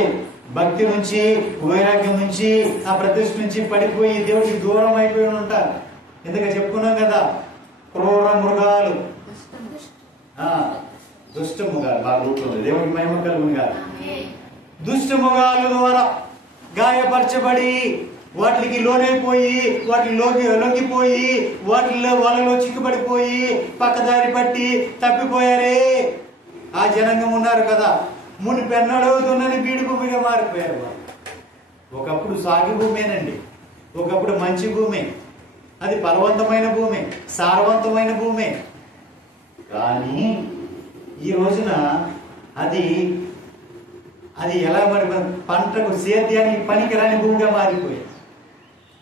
భక్తి నుంచి, వైరాగ్యం నుంచి, ఆ ప్రతిష్ఠ నుంచి పడిపోయి దేవుడికి దూరం అయిపోయి ఉంటారు. ఇందుకే చెప్పుకున్నాం కదా, క్రూర మృగాలు, దుష్ట మృగాలు బాగా ఉంటుంది. దేవుడికి మహిమ కలుగును కాదు. దుష్ట మృగాల ద్వారా గాయపరచబడి వాటికి లోనైపోయి వాటిలోకి లొంగిపోయి వాళ్ళలో చిక్కుపడిపోయి పక్కదారి పట్టి తప్పిపోయారే ఆ జనాంగం ఉన్నారు కదా. మునిపెన్నడో దున్నని బీడు భూమిగా మారిపోయారు వాళ్ళు. ఒకప్పుడు సాగు భూమేనండి, ఒకప్పుడు మంచి భూమి, అది ఫలవంతమైన భూమి, సారవంతమైన భూమి. కానీ ఈ రోజున అది ఎలా మరి పంటకు సేద్యానికి పనికిరాని భూమిగా మారిపోయింది.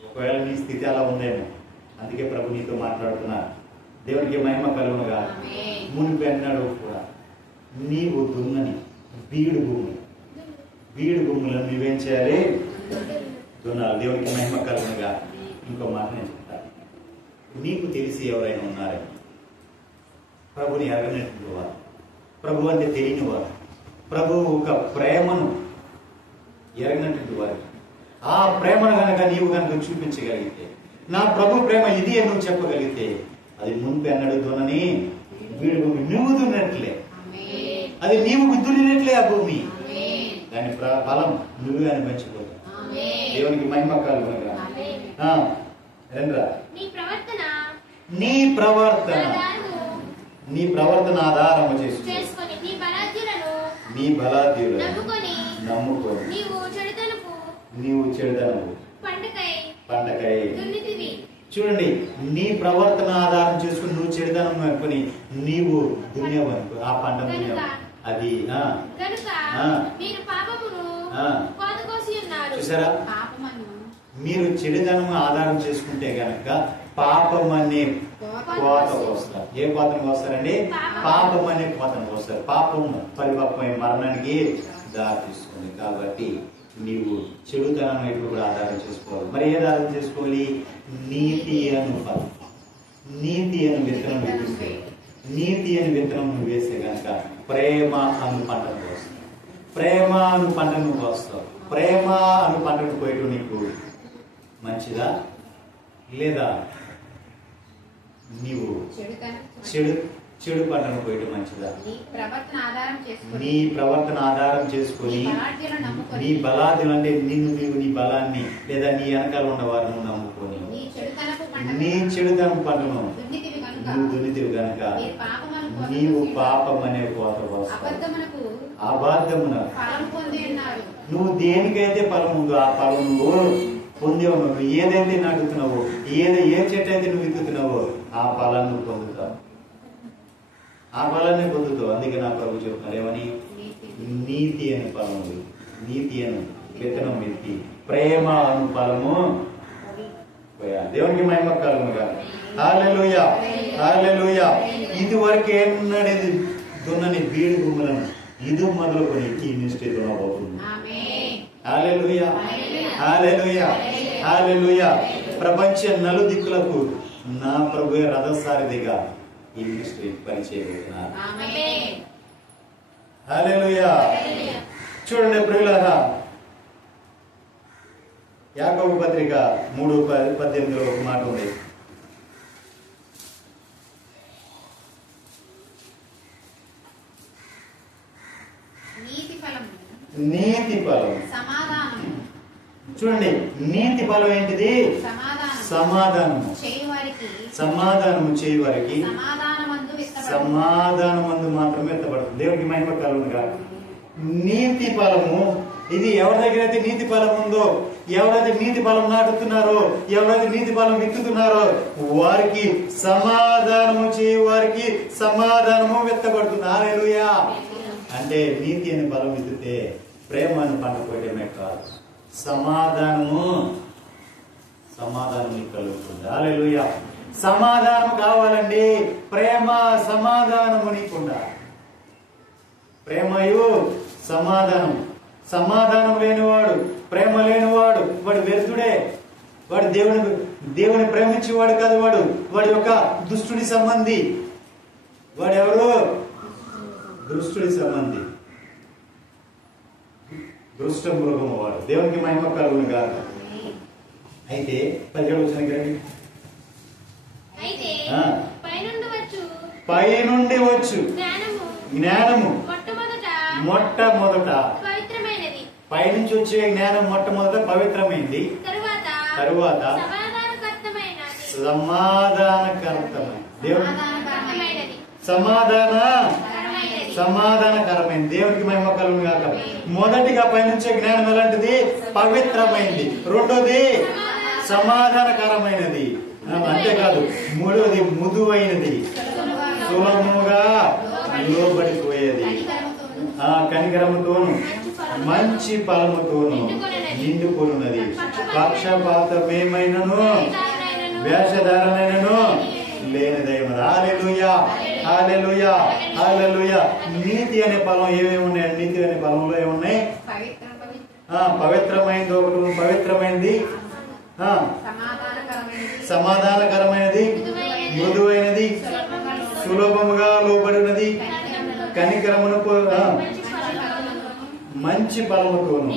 ఒకవేళ నీ స్థితి అలా ఉందేమో, అందుకే ప్రభు నీతో మాట్లాడుతున్నారు. దేవునికి మహిమ కలుగునుగా. మునిపెన్నడూ కూడా నీవు దున్నని బీడు భూములను నువ్వేం చేయాలి? దున్నాలి. దేవునికి మహిమ కలుగునుగా. ఇంకో మాట నేను చెప్తాను. నీకు తెలిసి ఎవరైనా ఉన్నారేమో ప్రభుని ఎరగనటువంటి వారు, ప్రభు అంటే తెలియని వారు, ప్రభు ఒక ప్రేమను ఎరగినటువంటి వారు, ఆ ప్రేమను కనుక నీవు కనుక చూపించగలిగితే, నా ప్రభు ప్రేమ ఇది అని నువ్వు చెప్పగలిగితే, అది మునిపెన్నడూ దున్నని బీడు భూమి, నువ్వు దున్నట్లే, అది నీవు దున్నినట్లే ఆ భూమి, దాని ఫలం నువ్వే అనిపించబోతావు. దేవునికి మహిమ కలుగునుగా. నీ ప్రవర్తన ఆధారము చేసుకొని నీ బలాద్యులను నమ్ముకొని నీవు చెడుదనపు పంటకై. చూడండి, నీ ప్రవర్తన ఆధారం చేసుకుని నువ్వు చెడుదనం అనుకుని నీవు దున్నేవు అనుకో, ఆ పంట దున్నేవు. అది చూసారా, మీరు చెడుదనం ఆధారం చేసుకుంటే గనక పాపం అనే కోత కోస్తారు. ఏ కోతను కోస్తారండి? పాపం అనే కోతను కోస్తారు. పాపం పరిపాపమైన మరణానికి దారి తీస్తుంది. కాబట్టి నీవు చెడుతనం వైపు కూడా ఆధారం చేసుకోవాలి. మరి ఏది ఆధారం చేసుకోవాలి? నీతి అను ఫలం, నీతి అను విత్తనం వేస్తే, నీతి అని విత్తనం నువ్వు వేస్తే కనుక ప్రేమ అను పంటను కోస్తావు. ప్రేమ అను పంటను కోస్తావు. ప్రేమ అను పంటను కోయటం నీకు మంచిదా? లేదా నీవు చెడు పంటను కోయటం మంచిదా? నీ ప్రవర్తన ఆధారం చేసుకుని నీ బలాదులు అంటే నీవు నీ బలాన్ని లేదా నీ వెనకాల ఉన్న వారిని నమ్ముకొని నీ చెడుతనం పంటను నువ్వు దున్నితివి గనక నీవు పాపం అనే కోత వస్తావు. అబద్ధమున నువ్వు దేనికైతే ఫలం ఉందో ఆ ఫలం నువ్వు పొందేవు. నువ్వు ఏదైతే నాటుతున్నావో, ఏ చెట్టు అయితే నువ్వు విత్తుతున్నావో ఆ ఫలాన్ని నువ్వు పొందుతావు, ఆ ఫలాన్ని పొందుతావు. అందుకే నా ప్రభు చెప్తున్నారు ఏమని? నీతి అనే ఫలం, నీతి అను విత్తనం విత్తి ప్రేమ అను ఫలము. దేవునికి మహిమ కలుగునుగా. హల్లెలూయా, హల్లెలూయా. ఇది వరకు ఏమన్నది దున్నని బీడు భూములను ఇది మొదలుకొని ఈ నిష్ఠ దున్నబోతుంది. హల్లెలూయా, హల్లెలూయా, హల్లెలూయా. ప్రపంచ నలుదిక్కులకు నా ప్రభువే రథసారథిగా ఈ మినిస్ట్రీ పనిచేయబోతున్నారు. హల్లెలూయా. చూడండి ప్రియులారా, యాకోబు పత్రిక 3:18 ఒక మాట ఉంది. నీతి ఫలం. చూడండి, నీతి ఫలం ఏంటిది? సమాధానము. సమాధానము చేయవారికి సమాధానమందు మాత్రమే ఎత్తబడుతుంది. దేవుడికి మహిమ కలుగునుగా. నీతి ఫలము ఇది ఎవరి దగ్గర అయితే నీతి ఫలం ఉందో, ఎవరైతే నీతి ఫలం నాటుతున్నారో, ఎవరైతే నీతి ఫలం విత్తుతున్నారో వారికి సమాధానము చేయవారికి సమాధానము వెత్తబడుతుంది. హల్లెలూయా. అంటే నీతి అని ఫలం విత్తితే ప్రేమ అని పంట పోయడమే కాదు, సమాధానము కలుగుతుంది. హల్లెలూయా. సమాధానం కావాలండి. ప్రేమ సమాధానము నీకుండా. ప్రేమయు సమాధానం. సమాధానం లేనివాడు, ప్రేమ లేనివాడు వాడు వ్యర్థుడే. వాడు దేవుని ప్రేమించేవాడు కాదు. వాడి యొక్క దుష్టుడి సంబంధి. వాడెవరు? దుష్టుడి సంబంధి, దుష్ట మృగము వాడు. దేవునికి మహిమ కలుగునుగా. అయితే 17వ వచనం రండి. పైనుండి వచ్చు జ్ఞానము మొట్టమొదట, పైనుంచి వచ్చే జ్ఞానం మొట్టమొదట పవిత్రమైంది, తరువాత సమాధానకర్తమైన దేవుడు సమాధానకరమైంది. దేవునికి మహిమ కలుగును గాక. మొదటిగా పైనుంచే జ్ఞానం ఎలాంటిది? పవిత్రమైంది. రెండోది సమాధానకరమైనది. అంతేకాదు, మూడోది మృదువైనది, సులభముగా లోబడిపోయేది, కనికరముతోను మంచి ఫలముతోను నిండుకొనున్నది, పక్షపాతమేమైనను వేషధారణైనను లేనిదైనది. హల్లెలూయా, హల్లెలూయా, హల్లెలూయా. నీతి అనే ఫలం ఏమేమి ఉన్నాయి? నీతి అనే ఫలంలో ఏమున్నాయి? పవిత్రమైనది ఒకటి, పవిత్రమైనది, సమాధానకరమైనది, మృదువైనది, సులభముగా లోబడినది, కనికరమును మంచి ఫలముతోను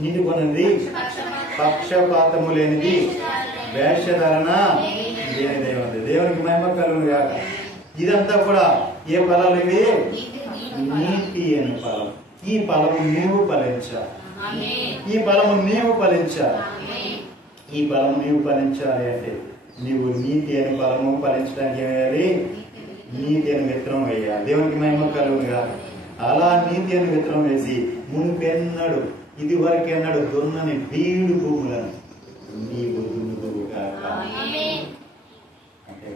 నిండుకొన్నది, పక్షపాతము లేనిది, వేషధారణ లేనిదేముంది. దేవునికి మహిమ కలుగును గాక. ఇదంతా కూడా ఏ ఫలాలు? ఇవి నీతి అనే ఫలం. ఈ ఫలము నీవు ఫలించాలి. ఈ ఫలము నీవు ఫలించాలి. ఈ ఫలము నీవు ఫలించాలి అంటే నీవు నీతి అనే ఫలము ఫలించడానికి ఏం వేయాలి? నీతి అని విత్తనం వేయాలి. దేవునికి మహిమ కలుగును గాక. అలా నీతి అని విత్తనం వేసి మునిపెన్నడు ఇది వరకు అన్నాడు దున్నని బీడు భూములను నీవు దున్నుదువు గాక. అంటే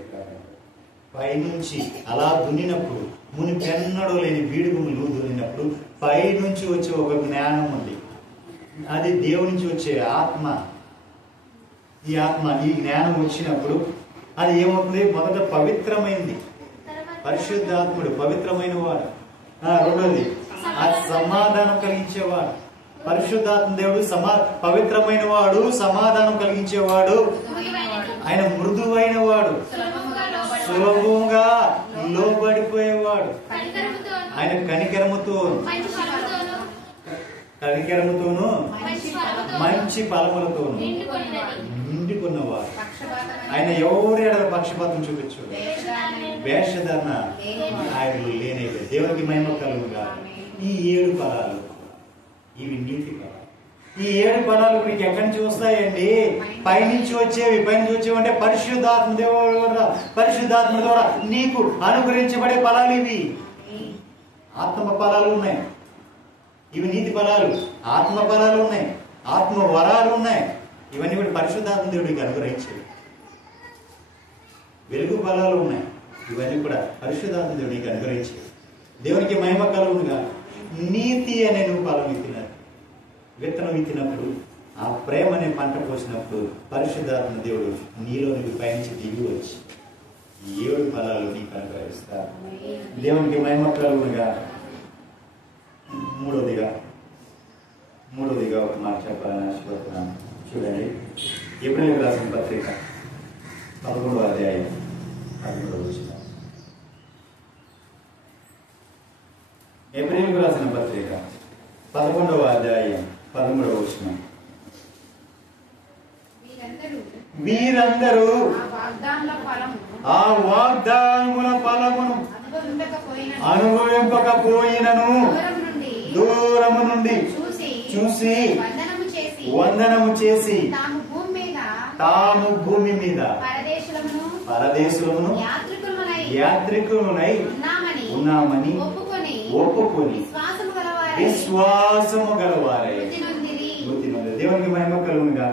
పైనుంచి అలా దున్నినప్పుడు, మునిపెన్నడు లేని బీడు భూములు దున్నినప్పుడు పైనుంచి వచ్చే ఒక జ్ఞానం ఉంది. అది దేవుడి నుంచి వచ్చే ఆత్మ. ఈ ఆత్మ, ఈ జ్ఞానం వచ్చినప్పుడు అది ఏమవుతుంది? మొదట పవిత్రమైంది. పరిశుద్ధాత్ముడు పవిత్రమైన వాడు. రెండోది ఆ సమాధానం కలిగించేవాడు. పరిశుద్ధాత్మ దేవుడు పవిత్రమైన వాడు, సమాధానం కలిగించేవాడు. ఆయన మృదువైన వాడు, సులభంగా లోబడిపోయేవాడు. ఆయన కనికరముతోను మంచి ఫలములతోను నిండుకున్నవాడు. ఆయన ఎవరి పక్షపాతం చూపించు, వేషధరణ ఆయనలో లేనే. దేవునికి మహిమ కలుగుగా. ఈ 7 ఫలాలు ఇవి నీతి ఫలాలు. ఈ 7 ఫలాలు మీకు ఎక్కడి నుంచి వస్తాయండి? పైనుంచి వచ్చేవి. పైనుంచి వచ్చేవి అంటే పరిశుద్ధాత్మ దేవుడు, పరిశుద్ధాత్మ ద్వారా నీకు అనుగ్రహించబడే ఫలాలు ఇవి. ఆత్మ ఫలాలు ఉన్నాయి, ఇవి నీతి ఫలాలు. ఆత్మ ఫలాలు ఉన్నాయి, ఆత్మ వరాలు ఉన్నాయి. ఇవన్నీ కూడా పరిశుద్ధాత్మ దేవుడికి అనుగ్రహించేవి. వెలుగు ఫలాలు ఉన్నాయి, ఇవన్నీ కూడా పరిశుద్ధాత్మ దేవుడికి అనుగ్రహించేవి. దేవునికి మహిమ కలుగునుగా. నీతి అనే నువ్వు ఫలం విత్తనం విత్తినప్పుడు, ఆ ప్రేమ అనే పంట పోసినప్పుడు పరిశుద్ధాత్మ దేవుడు నీలోనికి పయనించి దిగి వచ్చి 7 ఫలాలు నీకు అనుగ్రహిస్తారు. దేవునికి మహిమ కలుగునుగా. మూడోదిగా ఒక మాట చెప్పాలని ఆశపడుతున్నాను. చూడండి, ఏప్రిల్ రాసిన పత్రిక 11వ అధ్యాయం 13వ వచనం. ఏప్రిల్ రాసిన పత్రిక 11వ అధ్యాయం 13వ వచనం. వీరందరూ ఆ వాగ్దానముల ఫలమును అనుభవింపకపోయినను దూరము నుండి చూసి వందనము చేసి తాము భూమి మీద పరదేశులమును యాత్రికులమునై ఉన్నామని ఒప్పుకొని విశ్వాసము గలవారై. దేవునికి మహిమ కలుగునుగా.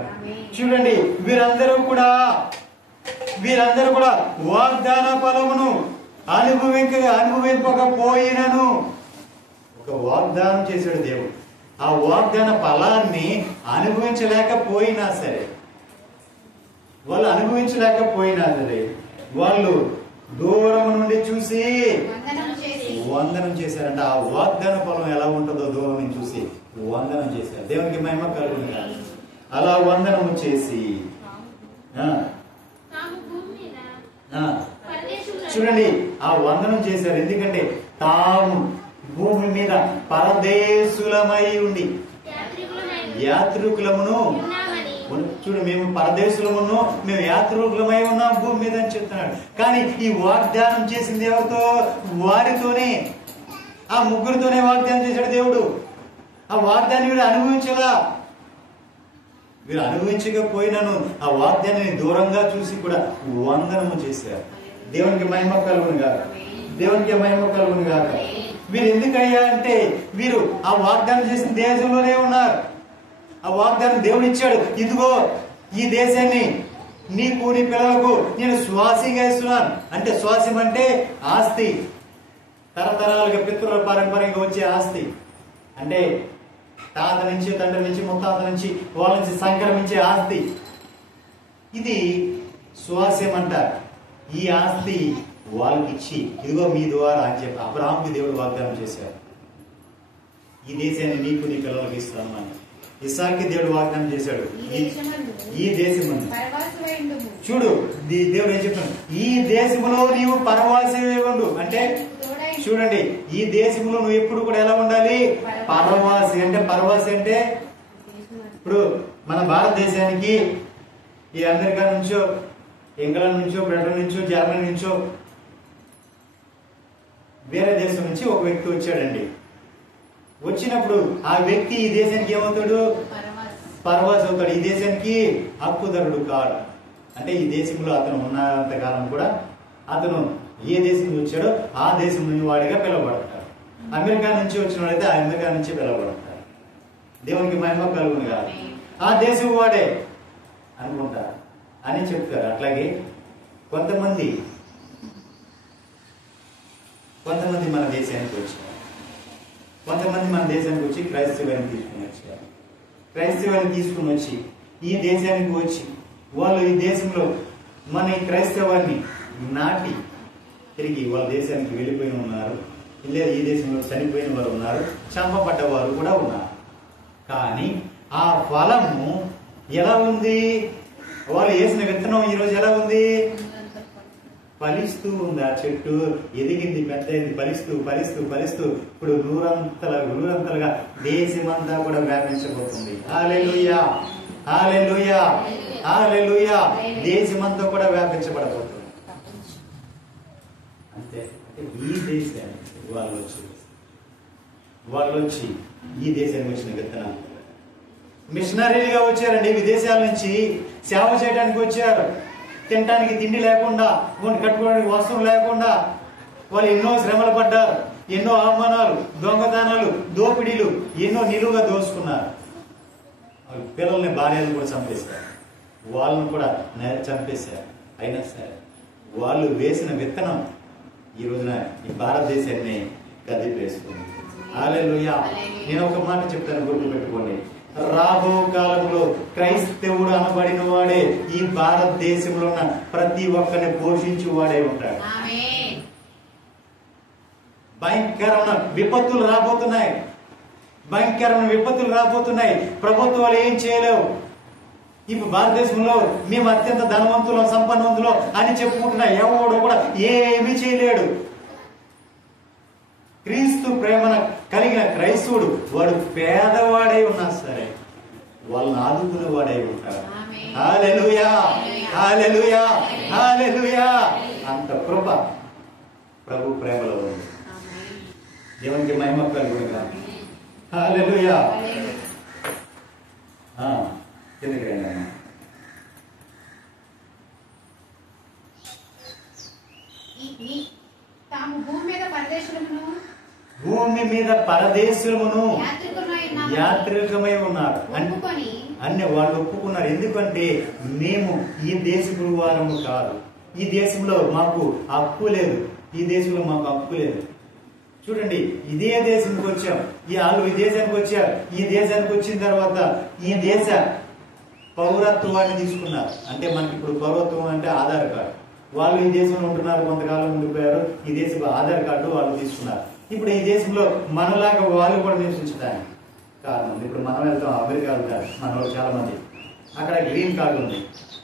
చూడండి, వీరందరూ కూడా వాగ్దాన ఫలమును అనుభవింపకపోయినను, ఒక వాగ్దానం చేశాడు దేవుడు. ఆ వాగ్దాన ఫలాన్ని అనుభవించలేకపోయినా సరే, వాళ్ళు దూరం నుండి చూసి వందనం చేశారంట. ఆ వాగ్దాన ఫలం ఎలా ఉంటుందో దూరం నుంచి చూసి వందనం చేశారు. దేవునికి మహిమ కలుగునుగా. అలా వందనము చేసి చూడండి, ఆ వందనం చేశారు. ఎందుకంటే తాము భూమి మీద పరదేశులమై ఉండి యాత్రికులమును. చూడు, మేము పరదేశులమును, మేము యాత్రికులమై ఉన్నాం భూమి మీద అని చెప్తున్నాడు. కానీ ఈ వాగ్దానం చేసింది ఎవరితో? వారితోనే. ఆ ముగ్గురితోనే వాగ్దానం చేశాడు దేవుడు. ఆ వాగ్దాన్ని అనుభవించలా. వీరు అనుభవించకపోయినను ఆ వాగ్దానాన్ని దూరంగా చూసి కూడా వందనము చేశారు. దేవునికి మహిమ కలుగును గాక, దేవునికి మహిమ కలుగును గాక. వీరు ఎందుకయ్యా అంటే వీరు ఆ వాగ్దానం చేసిన దేశంలోనే ఉన్నారు. ఆ వాగ్దానం దేవుడు ఇచ్చాడు, ఇదిగో ఈ దేశాన్ని నీకు నీ పిల్లలకు నేను స్వాసిగా ఇస్తున్నాను. అంటే స్వాస్యం అంటే ఆస్తి, తరతరాలుగా పితృల పారంపర్యంగా వచ్చే ఆస్తి. అంటే తాత నుంచి, తండ్రి నుంచి, ముత్తాత నుంచి, వాళ్ళ నుంచి సంక్రమించే ఆస్తి. ఇది స్వాస్యం అంటారు. ఈ ఆస్తి వాళ్ళకి ఇచ్చి ఇదిగో మీ ద్వారా అని చెప్పి అబ్రాహాముకి దేవుడు వాగ్దానం చేశారు, ఈ దేశాన్ని నీకు నీ పిల్లలకి ఇస్తాను అని. ఇస్సాకుకి దేవుడు వాగ్దానం చేశాడు, ఈ దేశం. చూడు దేవుడు ఏం చెప్తున్నాడు, ఈ దేశంలో నీవు పరవాసివై ఉండు. అంటే చూడండి, ఈ దేశంలో నువ్వు ఎప్పుడు కూడా ఎలా ఉండాలి? పరవాసి. అంటే పరవాసి అంటే ఇప్పుడు మన భారతదేశానికి ఈ అమెరికా నుంచో, ఇంగ్లాండ్ నుంచో, బ్రిటన్ నుంచో, జర్మనీ నుంచో, వేరే దేశం నుంచి ఒక వ్యక్తి వచ్చాడండి. వచ్చినప్పుడు ఆ వ్యక్తి ఈ దేశానికి ఏమవుతాడు? పరవాసి అవుతాడు. ఈ దేశానికి హక్కుదారుడు కాడు. అంటే ఈ దేశంలో అతను ఉన్నంతకాలం కూడా అతను ఏ దేశం నుంచి వచ్చాడో ఆ దేశం నుంచి వాడిగా పిలువబడతాడు. అమెరికా నుంచి వచ్చిన వాడైతే ఆ అమెరికా నుంచి పిలువబడతాడు. దేవునికి మహిమ కలుగును కాదు, ఆ దేశం వాడే అనుకుంటా అని చెప్తారు. అట్లాగే కొంతమంది మన దేశానికి వచ్చారు, కొంతమంది మన దేశానికి వచ్చి క్రైస్తవాన్ని తీసుకుని వచ్చారు. క్రైస్తవాన్ని తీసుకుని వచ్చి ఈ దేశానికి వచ్చి వాళ్ళు ఈ దేశంలో మన ఈ క్రైస్తవాన్ని నాటి తిరిగి వాళ్ళ దేశానికి వెళ్ళిపోయిన ఉన్నారు, లేదా ఈ దేశంలో చనిపోయిన వారు ఉన్నారు, చంపబడ్డ వారు కూడా ఉన్నారు. కానీ ఆ ఫలము ఎలా ఉంది? వాళ్ళు వేసిన విత్తనం ఈరోజు ఎలా ఉంది? ఫలిస్తూ ఉంది. ఆ చెట్టు ఎదిగింది, పెద్దయింది, ఫలిస్తూ ఫలిస్తూ ఫలిస్తూ ఇప్పుడు నూరంతలుగా దేశమంతా కూడా వ్యాపించబోతుంది. హల్లెలూయా, హల్లెలూయా, హల్లెలూయా. దేశమంతా కూడా వ్యాపించబడబోతుంది. అంతే. ఈ దేశానికి వాళ్ళు వచ్చి ఈ దేశానికి వచ్చిన విత్తనాలు మిషనరీలుగా వచ్చారండి. విదేశాల నుంచి సేవ చేయడానికి వచ్చారు. తినడానికి తిండి లేకుండా, కట్టుకోవడానికి వస్త్రం లేకుండా వాళ్ళు ఎన్నో శ్రమలు పడ్డారు. ఎన్నో అవమానాలు, దొంగతనాలు, దోపిడీలు ఎన్నో నిలువుగా దోసుకున్నారు. పిల్లల్ని భార్యలు కూడా చంపేశారు, వాళ్ళను కూడా చంపేశారు. అయినా సరే వాళ్ళు వేసిన విత్తనం ఈ రోజున ఈ భారతదేశాన్ని కదిపేస్తుంది. హల్లెలూయా. నేను ఒక మాట చెప్తాను, గుర్తుపెట్టుకోండి. రాబో కాలంలో క్రైస్తవుడు అనబడిన వాడే ఈ భారతదేశంలో ఉన్న ప్రతి ఒక్కరిని పోషించి వాడే ఉంటాడు. భయంకరమైన విపత్తులు రాబోతున్నాయి, భయంకరమైన విపత్తులు రాబోతున్నాయి. ప్రభుత్వాలు ఏం చేయలేవు. ఇప్పుడు భారతదేశంలో మేము అత్యంత ధనవంతులు, సంపన్నవంతులు అని చెప్పుకుంటున్నా, ఎవడు కూడా ఏమీ చేయలేడు. క్రీస్తు ప్రేమను కలిగిన క్రైస్తవుడు వాడు పేదవాడై ఉన్నా సరే వాళ్ళని ఆదుకునే వాడై ఉంటాడు. హల్లెలూయా, హల్లెలూయా, హల్లెలూయా. అంత కృప ప్రభు ప్రేమలో ఉంది. దేవునికి మహిమ కలుగును గాక. హల్లెలూయా. కిందకి రండి. భూమి మీద పరదేశులమును యాత్రికమై ఉన్నారు అన్ని వాళ్ళు ఒప్పుకున్నారు. ఎందుకంటే మేము ఈ దేశపు వారము కాదు, ఈ దేశంలో మాకు హక్కు లేదు, ఈ దేశంలో మాకు హక్కు లేదు. చూడండి, ఇదే దేశానికి వచ్చాం, వాళ్ళు ఈ దేశానికి వచ్చారు. ఈ దేశానికి వచ్చిన తర్వాత ఈ దేశ పౌరత్వాన్ని తీసుకున్నారు. అంటే మనకి ఇప్పుడు పౌరత్వం అంటే ఆధార్ కార్డు. వాళ్ళు ఈ దేశంలో ఉంటున్నారు, కొంతకాలం ఉండిపోయారు, ఈ దేశం ఆధార్ కార్డు వాళ్ళు తీసుకున్నారు. ఇప్పుడు ఈ దేశంలో మనలాగా వాళ్ళు కూడా నివసించడానికి కారణం. ఇప్పుడు మనం వెళ్తాం, అమెరికా వెళ్తారు మన వాళ్ళు చాలా మంది, అక్కడ గ్రీన్ కార్డు ఉంది.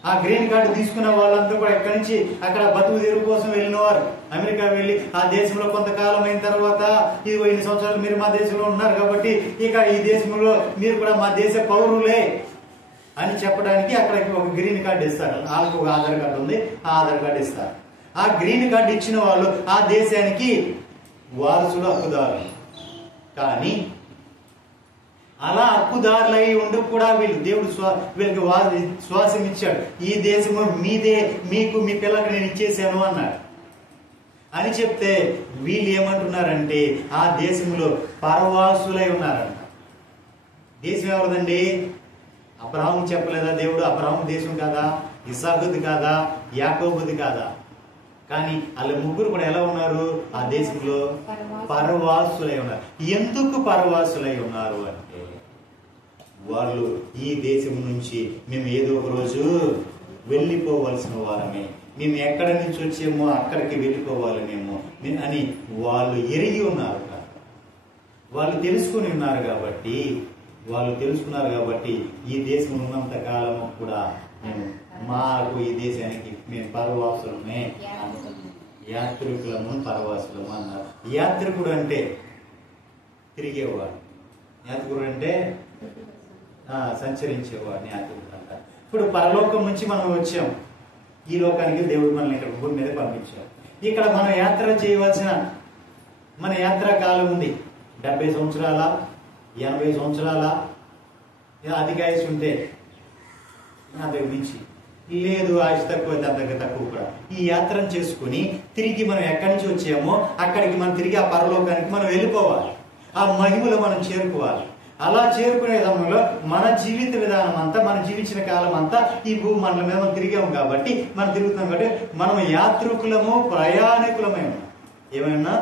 ఆ గ్రీన్ కార్డు తీసుకున్న వాళ్ళంతా కూడా ఇక్కడి నుంచి అక్కడ బతుకు తెరువు కోసం వెళ్ళిన వారు అమెరికా వెళ్ళి ఆ దేశంలో కొంతకాలం అయిన తర్వాత ఇదిగో ఇన్ని సంవత్సరాలు మీరు మా దేశంలో ఉన్నారు కాబట్టి ఇక ఈ దేశంలో మీరు కూడా మా దేశ పౌరులే అని చెప్పడానికి అక్కడికి ఒక గ్రీన్ కార్డు ఇస్తారు. వాళ్ళకి ఒక ఆధార్ కార్డు ఉంది, ఆ ఆధార్ కార్డు ఇస్తారు. ఆ గ్రీన్ కార్డు ఇచ్చిన వాళ్ళు ఆ దేశానికి వారసులు, హక్కుదారులు. కానీ అలా హక్కు తప్పుదారులై ఉండి కూడా దేవుడు వీళ్ళకి శ్వాసం ఇచ్చాడు. ఈ దేశము మీదే, మీకు మీ పిల్లలకు నేను ఇచ్చేసాను అన్నాడు. అని చెప్తే వీళ్ళు ఏమంటున్నారంటే ఆ దేశంలో పరవాసులై ఉన్నారంట. దేశం ఎవరిదండి? అబ్రాహాము చెప్పలేదా దేవుడు? అబ్రాహాము దేశం కాదా? ఇస్సాకుది కాదా? యాకోబుది కాదా? కానీ వాళ్ళ ముగ్గురు కూడా ఎలా ఉన్నారు? ఆ దేశంలో పరవాసులై ఉన్నారు. ఎందుకు పరవాసులై ఉన్నారు అంటే వాళ్ళు ఈ దేశం నుంచి మేము ఏదో ఒక రోజు వెళ్ళిపోవలసిన వారమే, మేము ఎక్కడ నుంచి వచ్చామో అక్కడికి వెళ్ళిపోవాలి మేము అని వాళ్ళు ఎరిగి ఉన్నారు. వాళ్ళు తెలుసుకుని ఉన్నారు కాబట్టి ఈ దేశం ఉన్నంత కాలము కూడా మేము మాకు ఈ దేశానికి మేము పరవాసులమే, యాత్రికులము పరవాసులము అన్నారు. యాత్రికుడు అంటే తిరిగేవాడు, యాత్రికుడు అంటే సంచరించేవాడిని యాత్రికుడు అంట. ఇప్పుడు పరలోకం నుంచి మనం వచ్చాం, ఈ లోకానికి దేవుడు మనల్ని ఇక్కడ భూమి మీద పంపించాడు. ఇక్కడ మనం యాత్ర చేయవలసిన మన యాత్రా కాలం ఉంది. 70 సంవత్సరాల 80 సంవత్సరాల అధిక ఆయుష్ ఉంటే అంతకు మించి లేదు, ఆయుష్ తక్కువ అంతకు తక్కువ కూడా ఈ యాత్రను చేసుకుని తిరిగి మనం ఎక్కడి నుంచి వచ్చామో అక్కడికి మనం తిరిగి ఆ పరలోకానికి మనం వెళ్ళిపోవాలి, ఆ మహిమలో మనం చేరుకోవాలి. అలా చేరుకునే సమయంలో మన జీవిత విధానం అంతా, మనం జీవించిన కాలం అంతా ఈ భూమి మండలం మీద మనం తిరిగాము కాబట్టి, మనం తిరుగుతున్నాం కాబట్టి మనం యాత్రికులము ప్రయాణికులమై ఉన్నాం. ఏమైనా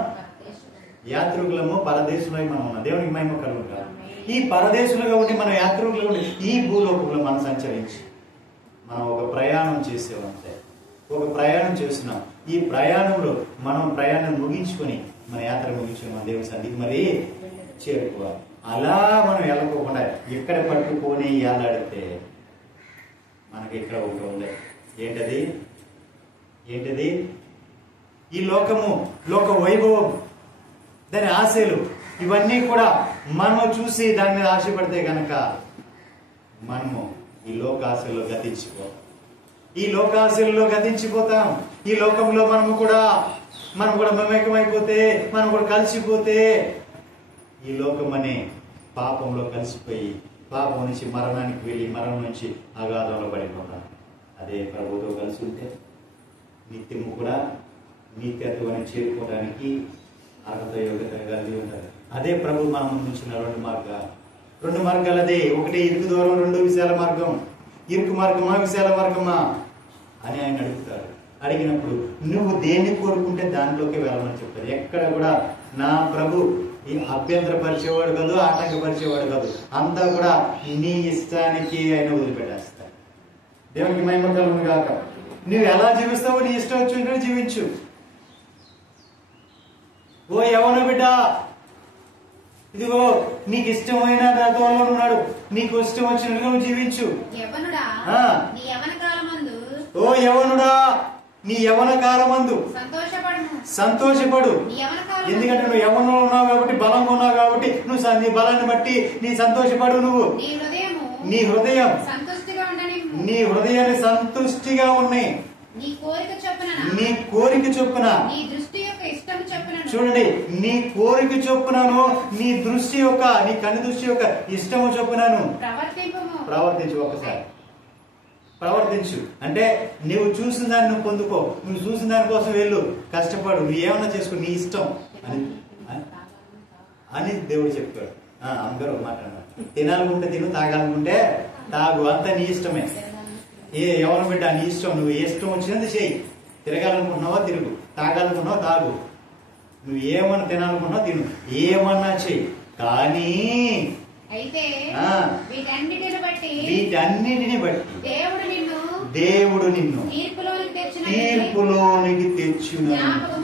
యాత్రికులము పరదేశులై మనం ఉన్నాం. దేవునికి మహిమ కలుగుగా. ఈ పరదేశులుగా ఉండి మనం యాత్రికులుగా ఉండి ఈ భూలోకంలో మనం సంచరించి మనం ఒక ప్రయాణం చేసేవంటే ఒక ప్రయాణం చేస్తున్నాం. ఈ ప్రయాణంలో మనం ప్రయాణం ముగించుకొని మన యాత్ర ముగించుకొని మన దేవుని సన్నిధికి మరి చేరుకోవాలి. అలా మనం వెళ్ళకోకుండా ఎక్కడ పట్టుకొని ఏలాడితే మనకి ఇక్కడ ఒకటి ఉంది. ఏంటది? ఈ లోకము, లోక వైభవం, దాని ఆశలు, ఇవన్నీ కూడా మనము చూసి దాని మీద ఆశపడితే కనుక మనము ఈ లోకాశల్లో గతించిపోతాం. ఈ లోకంలో మనం కూడా మమేకమైపోతే, మనం కూడా కలిసిపోతే ఈ లోకం అనే పాపంలో కలిసిపోయి పాపం నుంచి మరణానికి వెళ్ళి మరణం నుంచి అగాధంలో పడిపోతాం. అదే ప్రభుతో కలిసి ఉంటే నిత్యము కూడా నిత్యత్వాన్ని చేరుకోవడానికి అర్హత యోగ్యత కలిగి ఉంటారు. అదే ప్రభు మన ముందు ఉంచిన రెండు మార్గాలు అదే. ఒకటి ఇరుకు దూరం, 2 విశాల మార్గం. ఇరుకు మార్గమా విశాల మార్గమా అని ఆయన అడుగుతాడు. అడిగినప్పుడు నువ్వు దేన్ని కోరుకుంటే దాంట్లోకి వెళ్ళమని చెప్తారు. ఎక్కడ కూడా నా ప్రభు ఈ అభ్యంతరపరిచేవాడు కాదు, ఆటంకపరిచేవాడు కాదు. అంతా కూడా నీ ఇష్టానికి ఆయన వదిలిపెట్టేస్తాడు. దేవునికి మహిమ కలుగును గాక. నువ్వు ఎలా జీవిస్తావో నీ ఇష్టం వచ్చినట్టు జీవించు. ఓ యవ్వన బిడ్డ, ఇదిగో నీకు ఇష్టమైన తత్వంలో ఉన్నాడు, నీకు ఇష్టం వచ్చినట్టుగా నువ్వు జీవించు. ఓ యవ్వనుడా, నీ యవ్వన కాలమందు సంతోషపడు. ఎందుకంటే నువ్వు యవ్వనంలో ఉన్నావు కాబట్టి, బలంగా ఉన్నావు కాబట్టి నువ్వు నీ బలాన్ని బట్టి నీ సంతోషపడు. నువ్వు నీ హృదయాన్ని సంతుష్టిగా ఉన్నాయి. నీ కోరిక చొప్పున చూడండి, నీ కోరిక చొప్పునను, నీ దృష్టి యొక్క, నీ కన్ను దృష్టి యొక్క ఇష్టము చొప్పునను ప్రవర్తించు. ఒకసారి ప్రవర్తించు అంటే నువ్వు చూసిన దాన్ని నువ్వు పొందుకో, నువ్వు చూసిన దానికోసం వెళ్ళు, కష్టపడు, నువ్వు ఏమన్నా చేసుకో, నీ ఇష్టం అని దేవుడు చెప్పాడు. అందరూ మాట్లాడారు. తినాలనుకుంటే తిను, తాగాలనుకుంటే తాగు, అంతా నీ ఇష్టమే. ఎవరు బిడ్డ నీ ఇష్టం, నువ్వు ఇష్టం వచ్చినది చెయ్యి. తిరగాలనుకున్నావా తిరుగు, తాగాలనుకున్నావా తాగు, నువ్వు ఏమన్నా తినాలనుకున్నావా తిను, ఏమన్నా చెయ్యి. కానీ వీటన్నిటిని బట్టి దేవుడు నిన్ను తీర్పులోనికి తెచ్చిన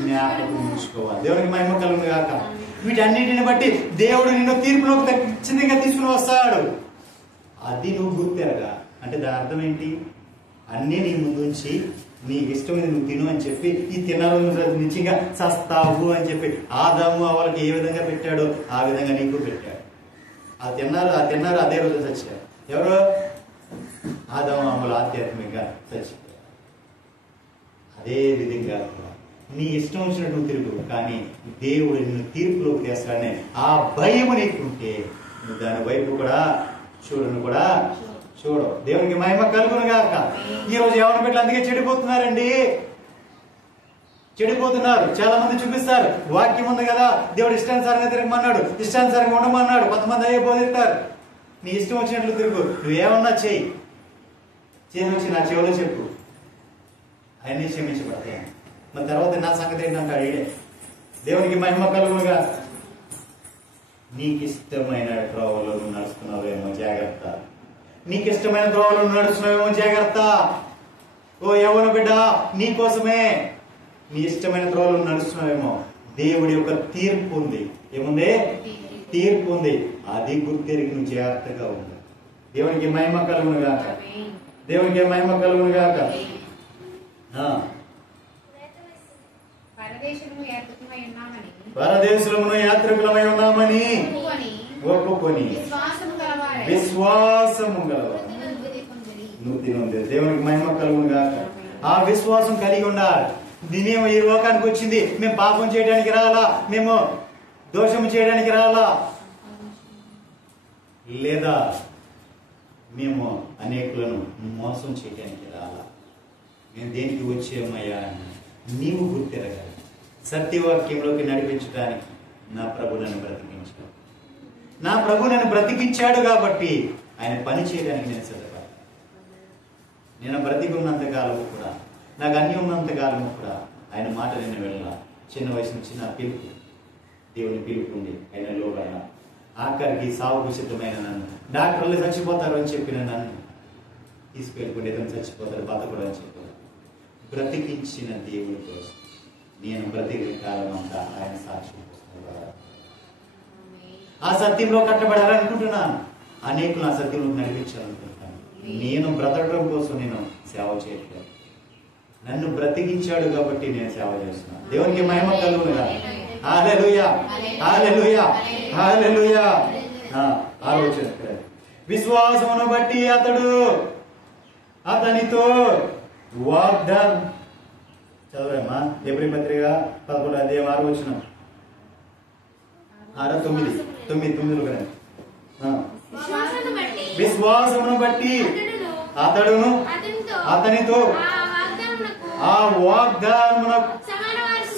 జ్ఞాపకం ఉంచుకోవాలి. దేవునికి మహిమ కలుగును గాక. వీటన్నిటిని బట్టి దేవుడు నిన్ను తీర్పులోకి ఖచ్చితంగా తీసుకుని వస్తాడు. అది నువ్వు గుర్తెరగా. అంటే దాని అర్థం ఏంటి? అన్నీ నీ ముందు ఉంచి నీకు ఇష్టమైనది నువ్వు తిను అని చెప్పి, ఈ తినాలని నిశ్చయంగా సస్తావు అని చెప్పి ఆదాము వాళ్ళకి ఏ విధంగా పెట్టాడో ఆ విధంగా నీకు పెట్టాడు. ఆ తిన్నారు అదే రోజు చచ్చారు. ఎవరు? ఆదాము అమ్మలు ఆధ్యాత్మికంగా చచ్చిపోయారు. అదే విధంగా నీ ఇష్టం వచ్చినట్టు నువ్వు తిరుగు, కానీ దేవుడు నిన్ను తీర్పులోకి తెస్తాడనే ఆ భయం నీకుంటే నువ్వు దాని వైపు కూడా చూడను కూడా చూడు. దేవునికి మహిమ కలుగును గాక. ఈ రోజు యవ్వన బిడ్డలు అందుకే చెడిపోతున్నారండి, చెడిపోతున్నారు. చాలా మంది చూపిస్తారు, వాక్యం ఉంది కదా, దేవుడు ఇష్టానుసారంగా తిరగమన్నాడు, ఇష్టానుసారంగా ఉండమన్నాడు. కొంతమంది అయ్యే బోధిస్తారు, నీ ఇష్టం వచ్చినట్లు తిరుగు, నువ్వేమన్నా చెయ్యి, వచ్చి నా చెవిలో చెప్పు, అవన్నీ క్షమించబడతాయి. మరి తర్వాత నా సంగతి ఏంటంటాడు ఈడే. దేవునికి మహిమ కలుగునుగా. నీకు ఇష్టమైన త్రోవలో నువ్వు నడుస్తున్నావేమో జాగ్రత్త, నీకు ఇష్టమైన త్రోవలో నువ్వు నడుస్తున్నావేమో జాగ్రత్త. ఓ యవ్వన బిడ్డ, నీ కోసమే నీ ఇష్టమైన త్రోవలో నడుస్తున్నావేమో. దేవుడి యొక్క తీర్పు ఉంది. ఏముంది? తీర్పు ఉంది. అది గుర్తెరిగి నువ్వు జాగ్రత్తగా ఉంది. దేవునికి మహిమ కలుగును గాక. దేవునికి మహిమ కలుగును గాక. పరదేశులమును యాత్రికులమై ఉన్నామని ఒప్పుకొని విశ్వాసము గలవారు నువ్వు ఉంది. దేవునికి మహిమ కలుగును గాక. ఆ విశ్వాసం కలిగి ఉండాలి. దీనేమో ఈ లోకానికి వచ్చింది, మేము పాపం చేయడానికి రావాలా, మేము దోషము చేయడానికి రావాలా, లేదా మేము అనేకులను మోసం చేయడానికి రావాలా, మేము దేనికి వచ్చామయ్యా అని నీవు గుర్తెరగాలి. సత్యవాక్యంలోకి నడిపించడానికి నా ప్రభు నన్ను బ్రతికించాడు. నా ప్రభు నన్ను బ్రతికించాడు కాబట్టి ఆయన పని చేయడానికి నేను సిద్ధపడాలి. నేను బ్రతికి ఉన్నంతకాలము కూడా, నాకు అన్ని ఉన్నంతకాలము కూడా ఆయన మాట నేను వెళ్ళా. చిన్న వయసు నుంచి నా పిలుపు, దేవుని పిలుపు ఉంది, ఆయన లోబడినా. ఆఖరికి సాగుకు సిద్ధమైన నన్ను, డాక్టర్లు చచ్చిపోతారు అని చెప్పిన నన్ను తీసుకెళ్ళిపోయి ఏదైనా చచ్చిపోతారు, బతకూడదు అని చెప్పారు. బ్రతికించిన దేవుడి కోసం నేను బ్రతికిన కాలం అంతా ఆయన సాక్ష్యం. ఆ సత్యంలో కట్టబడాలనుకుంటున్నాను, అనేకులు ఆ సత్యంలో నడిపించాలనుకుంటున్నాను. నేను బ్రతకడం కోసం నేను సేవ చేయట్లేదు, నన్ను బ్రతికించాడు కాబట్టి నేను సేవ చేస్తున్నాను. దేవునికి మహిమ కలుగునుగా. హల్లెలూయా, హల్లెలూయా, హల్లెలూయా. ఆలోచన విశ్వాసమును బట్టి అతనితో వాగ్దానం. చదవమ్మా ఎబ్రీ పత్రిక 11వ అధ్యాయం 6వ వచనం. 9 విశ్వాసమును బట్టి అతడును అతనితో ఆ వాగ్దానమునకు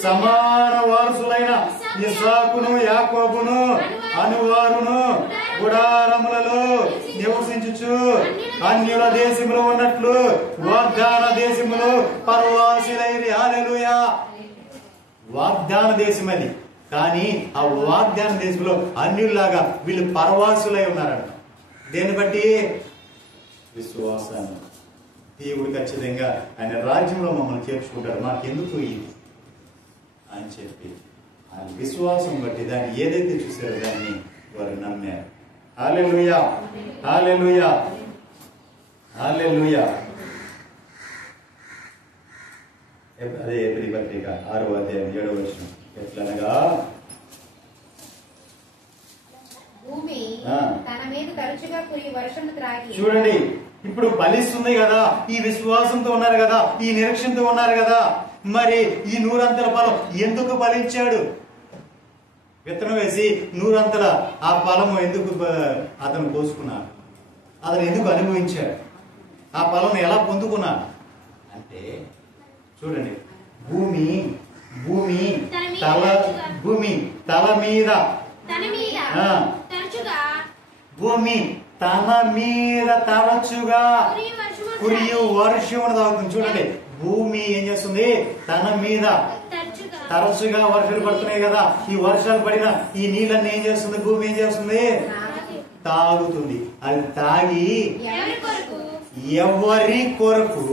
సమాన వారసులైన ఇస్సాకును యాకోబును అనువారును గుడారములలో నివసించుచు అన్యుల దేశములో ఉన్నట్లు వాగ్దాన దేశములో పరవాసులైరి. హల్లెలూయా. వాగ్దాన దేశం అది, కానీ ఆ వాగ్దాన దేశంలో అన్యుల్లాగా వీళ్ళు పరవాసులై ఉన్నారంట. దేన్ని బట్టి? విశ్వాసాన్ని. దేవుడు ఖచ్చితంగా ఆయన రాజ్యంలో మమ్మల్ని చేర్చుకుంటాడు, మాకెందుకు ఇది అని చెప్పి ఆయన విశ్వాసం బట్టి దాన్ని ఏదైతే చూసారో దాన్ని వారు నమ్మారు. హల్లెలూయా, హల్లెలూయా, హల్లెలూయా. అదే ఎబ్రీ పత్రిక 6వ అధ్యాయం 7వ వచనం. ఎట్లనగా చూడండి, ఇప్పుడు ఫలిస్తుంది కదా, ఈ విశ్వాసంతో ఉన్నారు కదా, ఈ నిరీక్షణతో ఉన్నారు కదా, మరి ఈ 100 ఫలం ఎందుకు ఫలించాడు? విత్తనం వేసి 100 ఆ ఫలము ఎందుకు అతను కోసుకున్నాడు? అతను ఎందుకు అనుభవించాడు? ఆ ఫలం ఎలా పొందుకున్నాడు అంటే చూడండి, భూమి తల మీద భూమి తన మీద తరచుగా కురియు వర్షమును తాగుతుంది. చూడండి, భూమి ఏం చేస్తుంది? తన మీద తరచుగా వర్షాలు పడుతున్నాయి కదా, ఈ వర్షాలు పడిన ఈ నీళ్ళన్నీ ఏం చేస్తుంది? భూమి ఏం చేస్తుంది? తాగుతుంది. అది తాగి ఎవరి కొరకు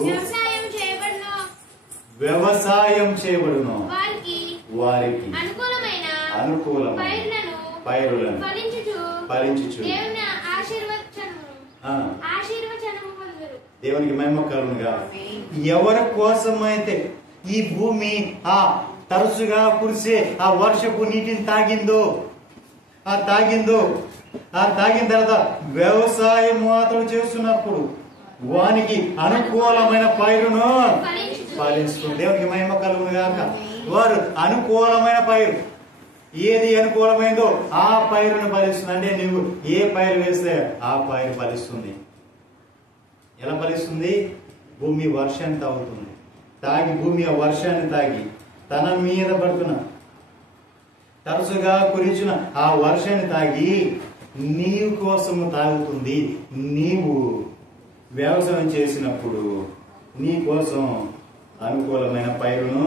వ్యవసాయం చేయబడును వారికి అనుకూలమైన పైరులను ఫలించుచు దేవునికి మహిమ కలుగునుగా. ఎవరి కోసమైతే ఈ భూమి ఆ తరచుగా కురిసే ఆ వర్షపు నీటిని తాగిన తర్వాత వ్యవసాయం అతడు చేస్తున్నప్పుడు వానికి అనుకూలమైన పైరును ఫలించుతుంది. దేవునికి మహిమ కలుగునుగాక. వారు అనుకూలమైన పైరు ఏది అనుకూలమైందో ఆ పైరును ఫలిస్తుంది. అంటే నువ్వు ఏ పైరు వేస్తే ఆ పైరు ఫలిస్తుంది. ఎలా ఫలిస్తుంది? భూమి వర్షాన్ని తాగుతుంది. తాగి భూమి ఆ వర్షాన్ని తాగి తన మీద పడుతున్న తరచుగా కురిచిన ఆ వర్షాన్ని తాగి నీవు కోసము తాగుతుంది. నీవు వ్యవసాయం చేసినప్పుడు నీ కోసం అనుకూలమైన పైరును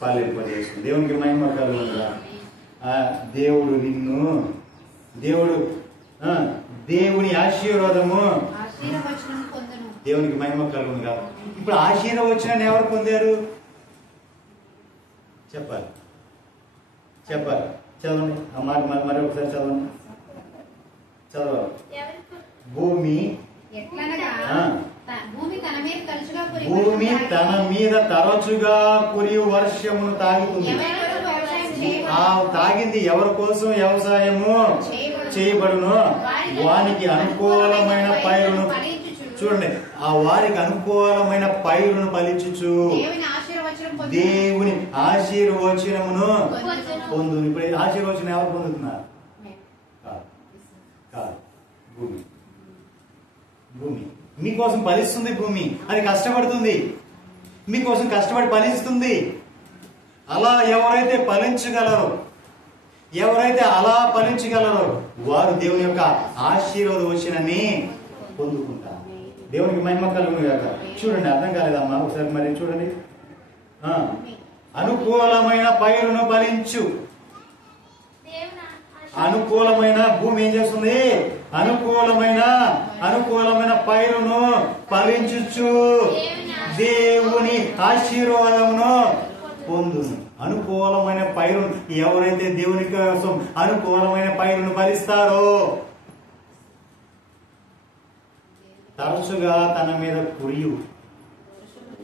ఫలింపజేస్తుంది. దేవునికి మహిమ కలుగునుగా. దేవుడు నిన్ను దేవుని ఆశీర్వాదము, దేవునికి మహిమ కలుగునుగా. ఇప్పుడు ఆశీర్వచనాన్ని ఎవరు పొందారు? చెప్పాలి చదవండి ఆ మాట మరి ఒకసారి చదవండి. భూమి తన మీద తరచుగా కురి వర్షమును తాగుతుంది. ఆ తాగింది ఎవరి కోసం వ్యవసాయము చేయబడును వానికి అనుకూలమైన పైరును, చూడండి, ఆ వారికి అనుకూలమైన పైరును ఫలించుచు దేవుని ఆశీర్వచనమును పొందు. ఇప్పుడు ఆశీర్వచనం ఎవరు పొందుతున్నారు? కాదు, భూమి మీకోసం ఫలిస్తుంది. భూమి అది కష్టపడుతుంది, మీకోసం కష్టపడి ఫలిస్తుంది. అలా ఎవరైతే ఫలించగలరో వారు దేవుని యొక్క ఆశీర్వచనాన్ని పొందుకుంటారు. దేవునికి మహిమ కలుగును గాక. చూడండి, అర్థం కాలేదమ్మా, ఒకసారి మరి చూడండి. అనుకూలమైన పైరును ఫలించు. అనుకూలమైన భూమి ఏం చేస్తుంది? అనుకూలమైన పైరును ఫలించుచు దేవుని ఆశీర్వాదమును పొందును. అనుకూలమైన పైరును ఎవరైతే దేవుని కోసం అనుకూలమైన పైరును ఫలిస్తారో తరచుగా తన మీద కురియు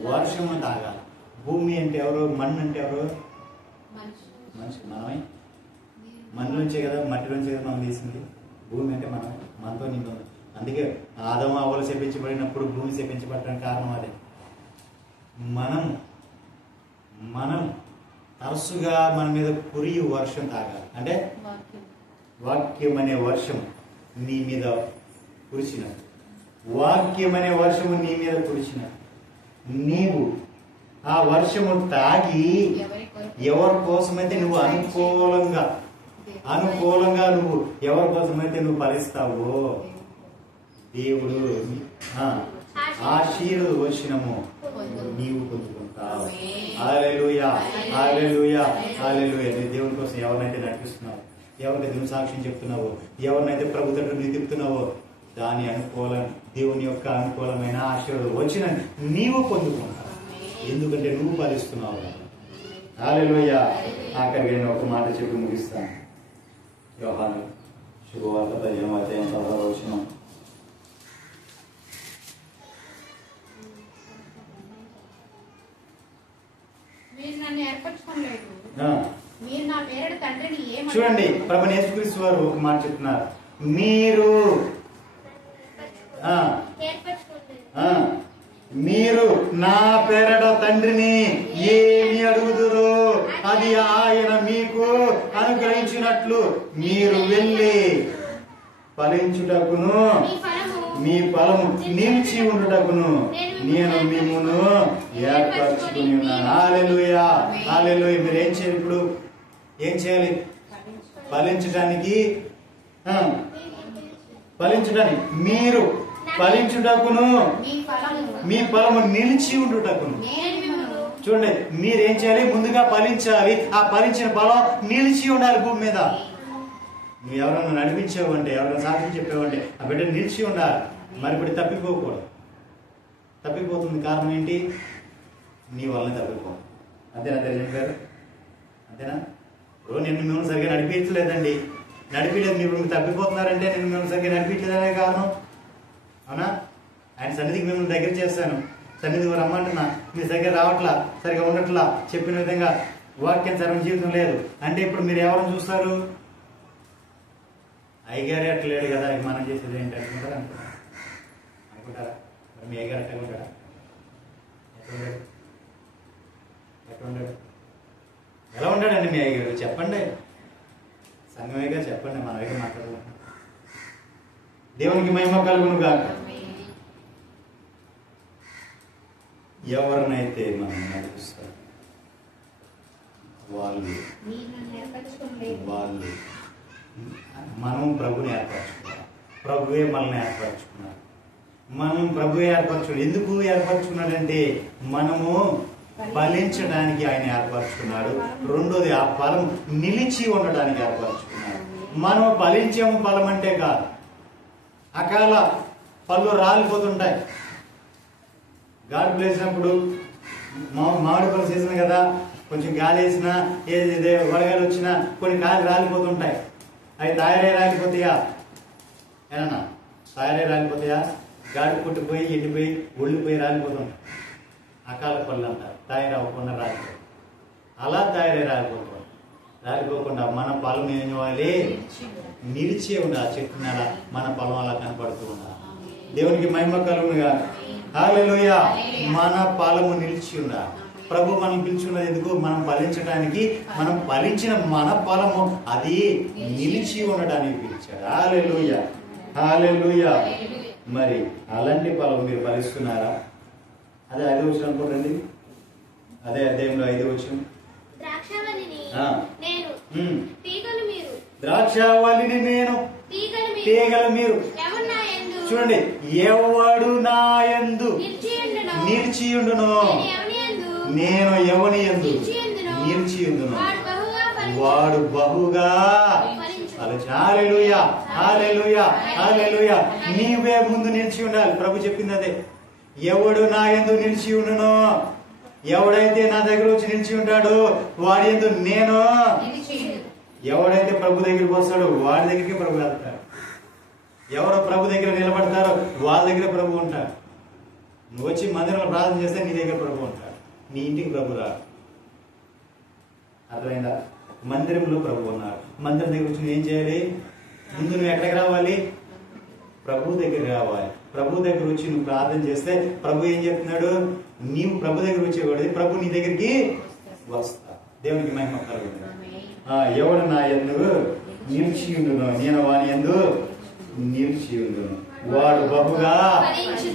వర్షము తాగాలి. భూమి అంటే ఎవరు? మన్ను అంటే ఎవరు? మనిషి. మనమే మన్ను నుంచే కదా, మట్టి నుంచే కదా మనం తీసింది. భూమి అంటే మనతో నిండు. అందుకే ఆదాము అవ్వలు శపించబడినప్పుడు భూమి శపించబడటానికి కారణం అదే. మనం తరచుగా మన మీద కురియు వర్షం తాగాలి. అంటే వాక్యం అనే వర్షం నీ మీద కురిచినట్టు, వాక్యం అనే వర్షము నీ మీద కురిచినట్టు నీవు ఆ వర్షము తాగి ఎవరి కోసమైతే నువ్వు అనుకూలంగా నువ్వు ఎవరి కోసమైతే నువ్వు ఫలిస్తావో దేవుడు ఆశీర్వచనము నీవు పొందుకుంటావు. హల్లెలూయా, హల్లెలూయా, హల్లెలూయా. దేవుని కోసం ఎవరినైతే నడిపిస్తున్నావు, ఎవరినైతే నువ్వు సాక్ష్యం చెప్తున్నావో, ఎవరినైతే ప్రభు తట్టు నువ్వు తిప్పుతున్నావో దాని దేవుని యొక్క అనుకూలమైన ఆశీర్వచనం నీవు పొందుకుంటావు. ఎందుకంటే నువ్వు ఫలిస్తున్నావు. హల్లెలూయా. ఆఖరిగా నేను ఒక మాట చెప్పి ముగిస్తాను. యోహాను శుభవార్త 15వ అధ్యాయం 16వ వచనం. చూడండి, ప్రభువైన యేసుక్రీస్తు వారు ఒక మాట చెప్తున్నారు. మీరు నా పేరట తండ్రిని ఏమి అడుగుదురో అది ఆయన మీకు అనుగ్రహించినట్లు మీరు వెళ్ళి ఫలించుటకును మీ ఫలము నిలిచి ఉండుటకును నేను మిమ్మును ఏర్పరచుకుని ఉన్నాను. హల్లెలూయా, హల్లెలూయా. మీరు ఏం చేయాలి? ఇప్పుడు ఏం చేయాలి? ఫలించడానికి మీరు ఫలించుటకును మీ ఫలము నిలిచి ఉండుటకును. చూడండి, మీరేం చేయాలి? ముందుగా ఫలించాలి. ఆ ఫలించిన ఫలం నిలిచి ఉండాలి భూమి మీద. నువ్వు ఎవరైనా నడిపించావంటే, ఎవరైనా సాక్ష్యం చెప్పావంటే ఆ బిడ్డ నిలిచి ఉండాలి. మరి ఇప్పుడు తప్పిపోకూడదు. తప్పిపోతుంది కారణం ఏంటి? నీ వల్లనే తప్పిపోవాలి. అంతేనా తెలియజేశారు? అంతేనా? నేను మిమ్మల్ని సరిగ్గా నడిపించలేదండి, నడిపించలేదు, మీరు తప్పిపోతున్నారంటే నేను మిమ్మల్ని సరిగ్గా నడిపించలేదనే కారణం. అవునా? ఆయన సన్నిధికి మిమ్మల్ని దగ్గర చేస్తాను, సన్నిధికి రమ్మంటున్నా, మీరు సరిగ్గా రావట్లా, సరిగ్గా ఉండట్లా, చెప్పిన విధంగా వాక్యం సర్వం జీవితం లేదు అంటే ఇప్పుడు మీరు ఎవరిని చూస్తారు? అయ్యగారే అట్లేడు కదా, మనం చేసేది ఏంటి అనుకుంటారా? మరి మీ అయ్యగారు అట్లా ఉంటారా? ఎట్లా ఉంటాడు? ఎలా ఉంటాడండి మీ అయ్యగారు? చెప్పండి. సంఘమేగా చెప్పండి, మనమేగా మాట్లాడుకుంటాం. దేవునికి మహిమ కలుగును గాక. ఎవరినైతే మనం నడిపిస్తాం వాళ్ళు మనం ప్రభుని ఏర్పరచుకున్నాం. ప్రభువే మనల్ని ఏర్పరచుకున్నాడు. మనం ప్రభువే ఏర్పరచుకున్నాడు. ఎందుకు ఏర్పరచుకున్నాడంటే మనము ఫలించడానికి ఆయన ఏర్పరచుకున్నాడు. రెండోది ఆ ఫలం నిలిచి ఉండడానికి ఏర్పరచుకున్నాడు. మనం ఫలించాము, ఫలం అంటే కాదు. అకాల పళ్ళు రాలిపోతుంటాయి. గాలి వేసినప్పుడు మామిడి పళ్ళు సీజన్ కదా, కొంచెం గాలి వేసినా ఏది వడగాలి వచ్చినా కొన్ని కాయలు రాలిపోతుంటాయి. అవి తయారై రాలిపోతాయా? ఏమన్నా తయారై రాలిపోతాయా? గాడి పుట్టిపోయి ఎండిపోయి ఒళ్ళిపోయి రాలిపోతుంటాయి. అకాల పళ్ళు అంటారు. తయారవ్వకుండా రాలిపోతాయి. అలా తయారై రాలిపోకుండా మన పొలం ఏం చేయాలి? నిలిచే ఉండాలి. చెట్టు నెల మన పొలం అలా కనపడుతూ ఉండాలి. దేవునికి మహిమ కలుగునుగా. హల్లెలూయా. మన పొలము నిలిచి ఉండాలి. ప్రభు మనం పిలుచున్నది ఎందుకు? మనం ఫలించడానికి. మనం ఫలించిన మన పొలము అది నిలిచి ఉండడానికి పిలిచాడు. హల్లెలూయా, హల్లెలూయా. మరి అలాంటి పొలం మీరు ఫలిస్తున్నారా? అదే 5వ వచనం అనుకోండి. అదే అధ్యాయంలో 5వ వచనం. ద్రాక్షావళిని నేను, తీగలు మీరు. చూడండి, ఎవడు నా యందు నిలిచియుండును, నేను ఎవని యందు నిలిచియుండును, వాడు బహుగా. హల్లెలూయా, హల్లెలూయా, హల్లెలూయా. నీవే ముందు నిలిచి ఉండాలి. ప్రభు చెప్పింది అదే. ఎవడు నా యందు నిలిచి ఉండును, ఎవడైతే నా దగ్గర వచ్చి నిలిచి ఉంటాడో వాడి యందు నేను. ఎవడైతే ప్రభు దగ్గరికి వస్తాడో వాడి దగ్గరికి ప్రభు వెళ్తాడు. ఎవరో ప్రభు దగ్గర నిలబడతారో వాళ్ళ దగ్గర ప్రభు ఉంటాడు. నువ్వు వచ్చి మందిరంలో ప్రార్థన చేస్తే నీ దగ్గర ప్రభు ఉంటాడు. నీ ఇంటికి ప్రభు రాడు. అర్థమైందా? మందిరంలో ప్రభు ఉన్నాడు. మందిరం దగ్గర వచ్చి ఏం చేయాలి? ముందు నువ్వు ఎక్కడికి రావాలి? ప్రభు దగ్గర రావాలి. ప్రభు దగ్గర వచ్చి నువ్వు ప్రార్థన చేస్తే ప్రభు ఏం చెప్తున్నాడు? నీవు ప్రభు దగ్గర వచ్చేవాడు, ప్రభు నీ దగ్గరికి వస్తా. దేవునికి మహిమ కలుగుతుంది. ఎవడు నా యందు నిలిచి ఉండును, నేను వాని యందు నిలిచి ఉండును, వాడు బహుగా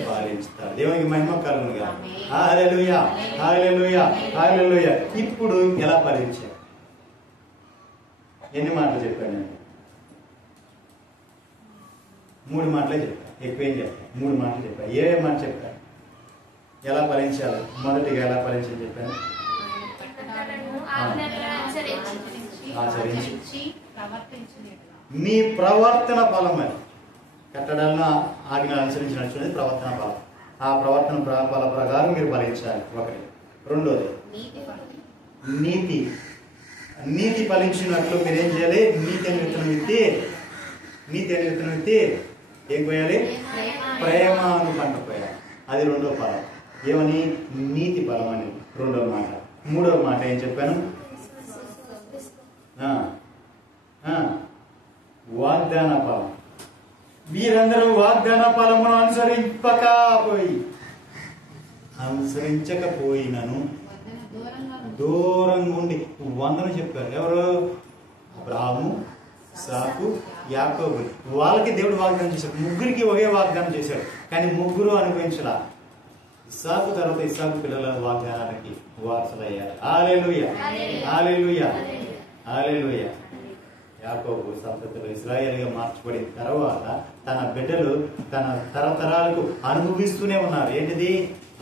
ఫలించుతాడు. దేవునికి మహిమ కలుగునుగా. హల్లెలూయా, హల్లెలూయా, హల్లెలూయా. ఇప్పుడు ఎలా ఫలించాడు? ఎన్ని మాటలు చెప్పాను నేను? 3 మాటలే చెప్పాను. ఎక్కువేం చెప్పాను? 3 మాటలు చెప్పాను. ఏ మాట చెప్పాను? ఎలా ఫలించాలి? మొదటిగా ఎలా ఫలించాలి చెప్పాను? ఆచరించి నీ ప్రవర్తన ఫలం. అది కట్టడాలను ఆజ్ఞలు అనుసరించినట్టు ప్రవర్తన ఫలం. ఆ ప్రవర్తన ఫల ప్రకారం మీరు ఫలించాలి. ఒకటి. రెండోది నీతి. నీతి ఫలించినట్లు మీరు ఏం చేయాలి? నీతి అని విత్తనం విత్తి ఏం పోయాలి? ప్రేమ అను పంట పోయాలి. అది రెండో ఫలం. ఏమని? నీతి ఫలం అని రెండో మాట. మూడో మాట ఏం చెప్పాను? వాగ్దాన ఫలం. వీరందరూ వాగ్దాన ఫలమును అనుసరించకపోయినను దూరంగా ఉండి వందను చెప్పారు. ఎవరు? అబ్రాహాము, ఇస్సాకు, యాకోబు. వాళ్ళకి దేవుడు వాగ్దానం చేశాడు. ముగ్గురికి ఒకే వాగ్దానం చేశాడు. కానీ ముగ్గురు అనుభవించలా. ఇస్సాకు తర్వాత ఇస్సాకు పిల్లల వాగ్దానానికి వారసులయ్యారు. హల్లెలూయా, హల్లెలూయా, హల్లెలూయా. యాకోబు సంతతిలో ఇశ్రాయేలుగా మార్చబడిన తర్వాత తన బిడ్డలు తన తరతరాలకు అనుభవిస్తూనే ఉన్నారు. ఏంటిది?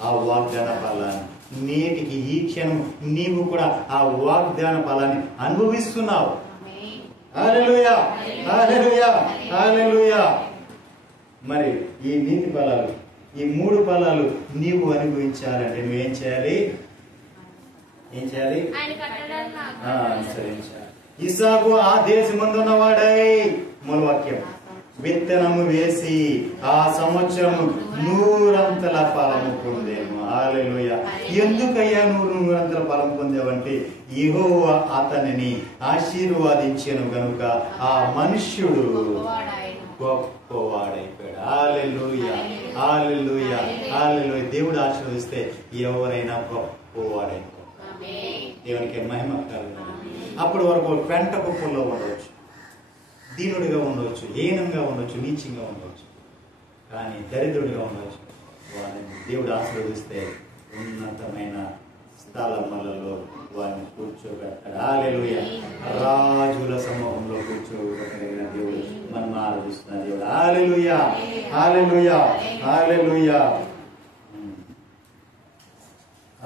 ఆ వాగ్దాన ఫలాన్ని. నేటికి ఈ క్షణం నీవు కూడా ఆ వాగ్దాన ఫలాన్ని అనుభవిస్తున్నావు. హల్లెలూయా, హల్లెలూయా, హల్లెలూయా. మరి ఈ నీతి ఫలాలు, ఈ 3 ఫలాలు నీవు అనుభవించాలంటే నువ్వేం చేయాలి? ఏం చేయాలి? అనుసరించాలి. ఇస్సాకు ఆ దేశమందున్నవాడై, మూలవాక్యం, విత్తనము వేసి ఆ సంవత్సరం 100 ఫలము పొందేము. హల్లెలూయా. ఎందుకయ్యా 100 ఫలం పొందేవంటే యెహోవా అతనిని ఆశీర్వాదించెను గనుక ఆ మనుష్యుడు గొప్పవాడైపోయాడు. హల్లెలూయా, హల్లెలూయా, హల్లెలూయా. దేవుడు ఆశీర్వదిస్తే ఎవరైనా గొప్పవాడైపోయాడు. దేవునికి మహిమ కలుగును. అప్పటి వరకు పెంట కుప్పల్లో ఉండవచ్చు. దీనుడిగా ఉండవచ్చు, హీనంగా ఉండవచ్చు, నీచంగా ఉండవచ్చు, కానీ దరిద్రుడిగా ఉండవచ్చు. వారిని దేవుడు ఆశీర్వదిస్తే ఉన్నతమైన స్థలములలో వారిని కూర్చోబెట్టాడు. హల్లెలూయా. రాజుల సమూహంలో కూర్చోబెట్టగలిగిన దేవుడు మనం ఆరాధిస్తున్న దేవుడు. హల్లెలూయా, హల్లెలూయా, హల్లెలూయా.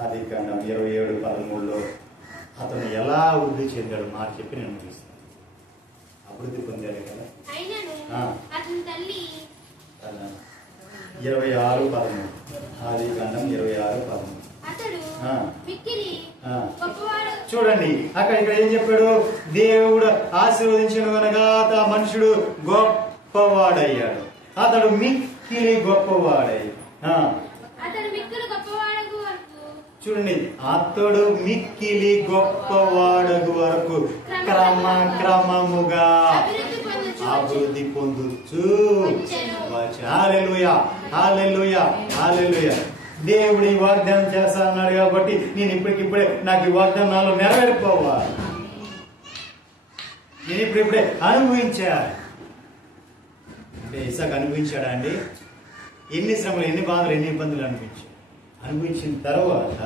ఆదికాండం 27:13 అతను ఎలా వృద్ధి చెందాడు మాట చెప్పి నేను ముగిస్తాను. అభివృద్ధి పొందాడు కదా. 26:13 ఆదికాండం 26:13. చూడండి అక్కడ ఇక్కడ ఏం చెప్పాడు? దేవుడు ఆశీర్వదించిన కనుక ఆ మనుషుడు గొప్పవాడయ్యాడు. అతడు మిక్కిలి గొప్పవాడయ్యాడు. చూడండి, అతడు మిక్కిలి గొప్పవాడగు వరకు క్రమముగా అభివృద్ధి పొందుచు. హల్లెలూయా, హల్లెలూయా, హల్లెలూయా. దేవుడు ఈ వాగ్దానం చేస్తా అన్నాడు కాబట్టి నేను ఇప్పటికిప్పుడే నాకు ఈ వాగ్దానాలు నెరవేరిపోవాలి. నేను ఇప్పుడిప్పుడే అనుభవించాలి. అంటే ఇసాకు అనుభవించాడా అండి? ఎన్ని శ్రమలు, ఎన్ని బాధలు, ఎన్ని ఇబ్బందులు అనుభవించిన తర్వాత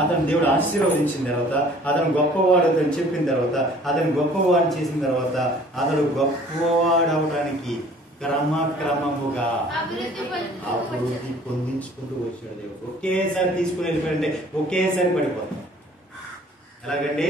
అతను దేవుడు ఆశీర్వదించిన తర్వాత, అతను గొప్పవాడు అని చెప్పిన తర్వాత, అతను గొప్పవాడు చేసిన తర్వాత, అతడు గొప్పవాడు అవడానికి క్రమముగా అభివృద్ధి పొందించుకుంటూ వచ్చాడు దేవుడు. ఒకేసారి తీసుకుని వెళ్ళిపోయాడంటే ఒకేసారి పడిపోతాం. ఎలాగండి?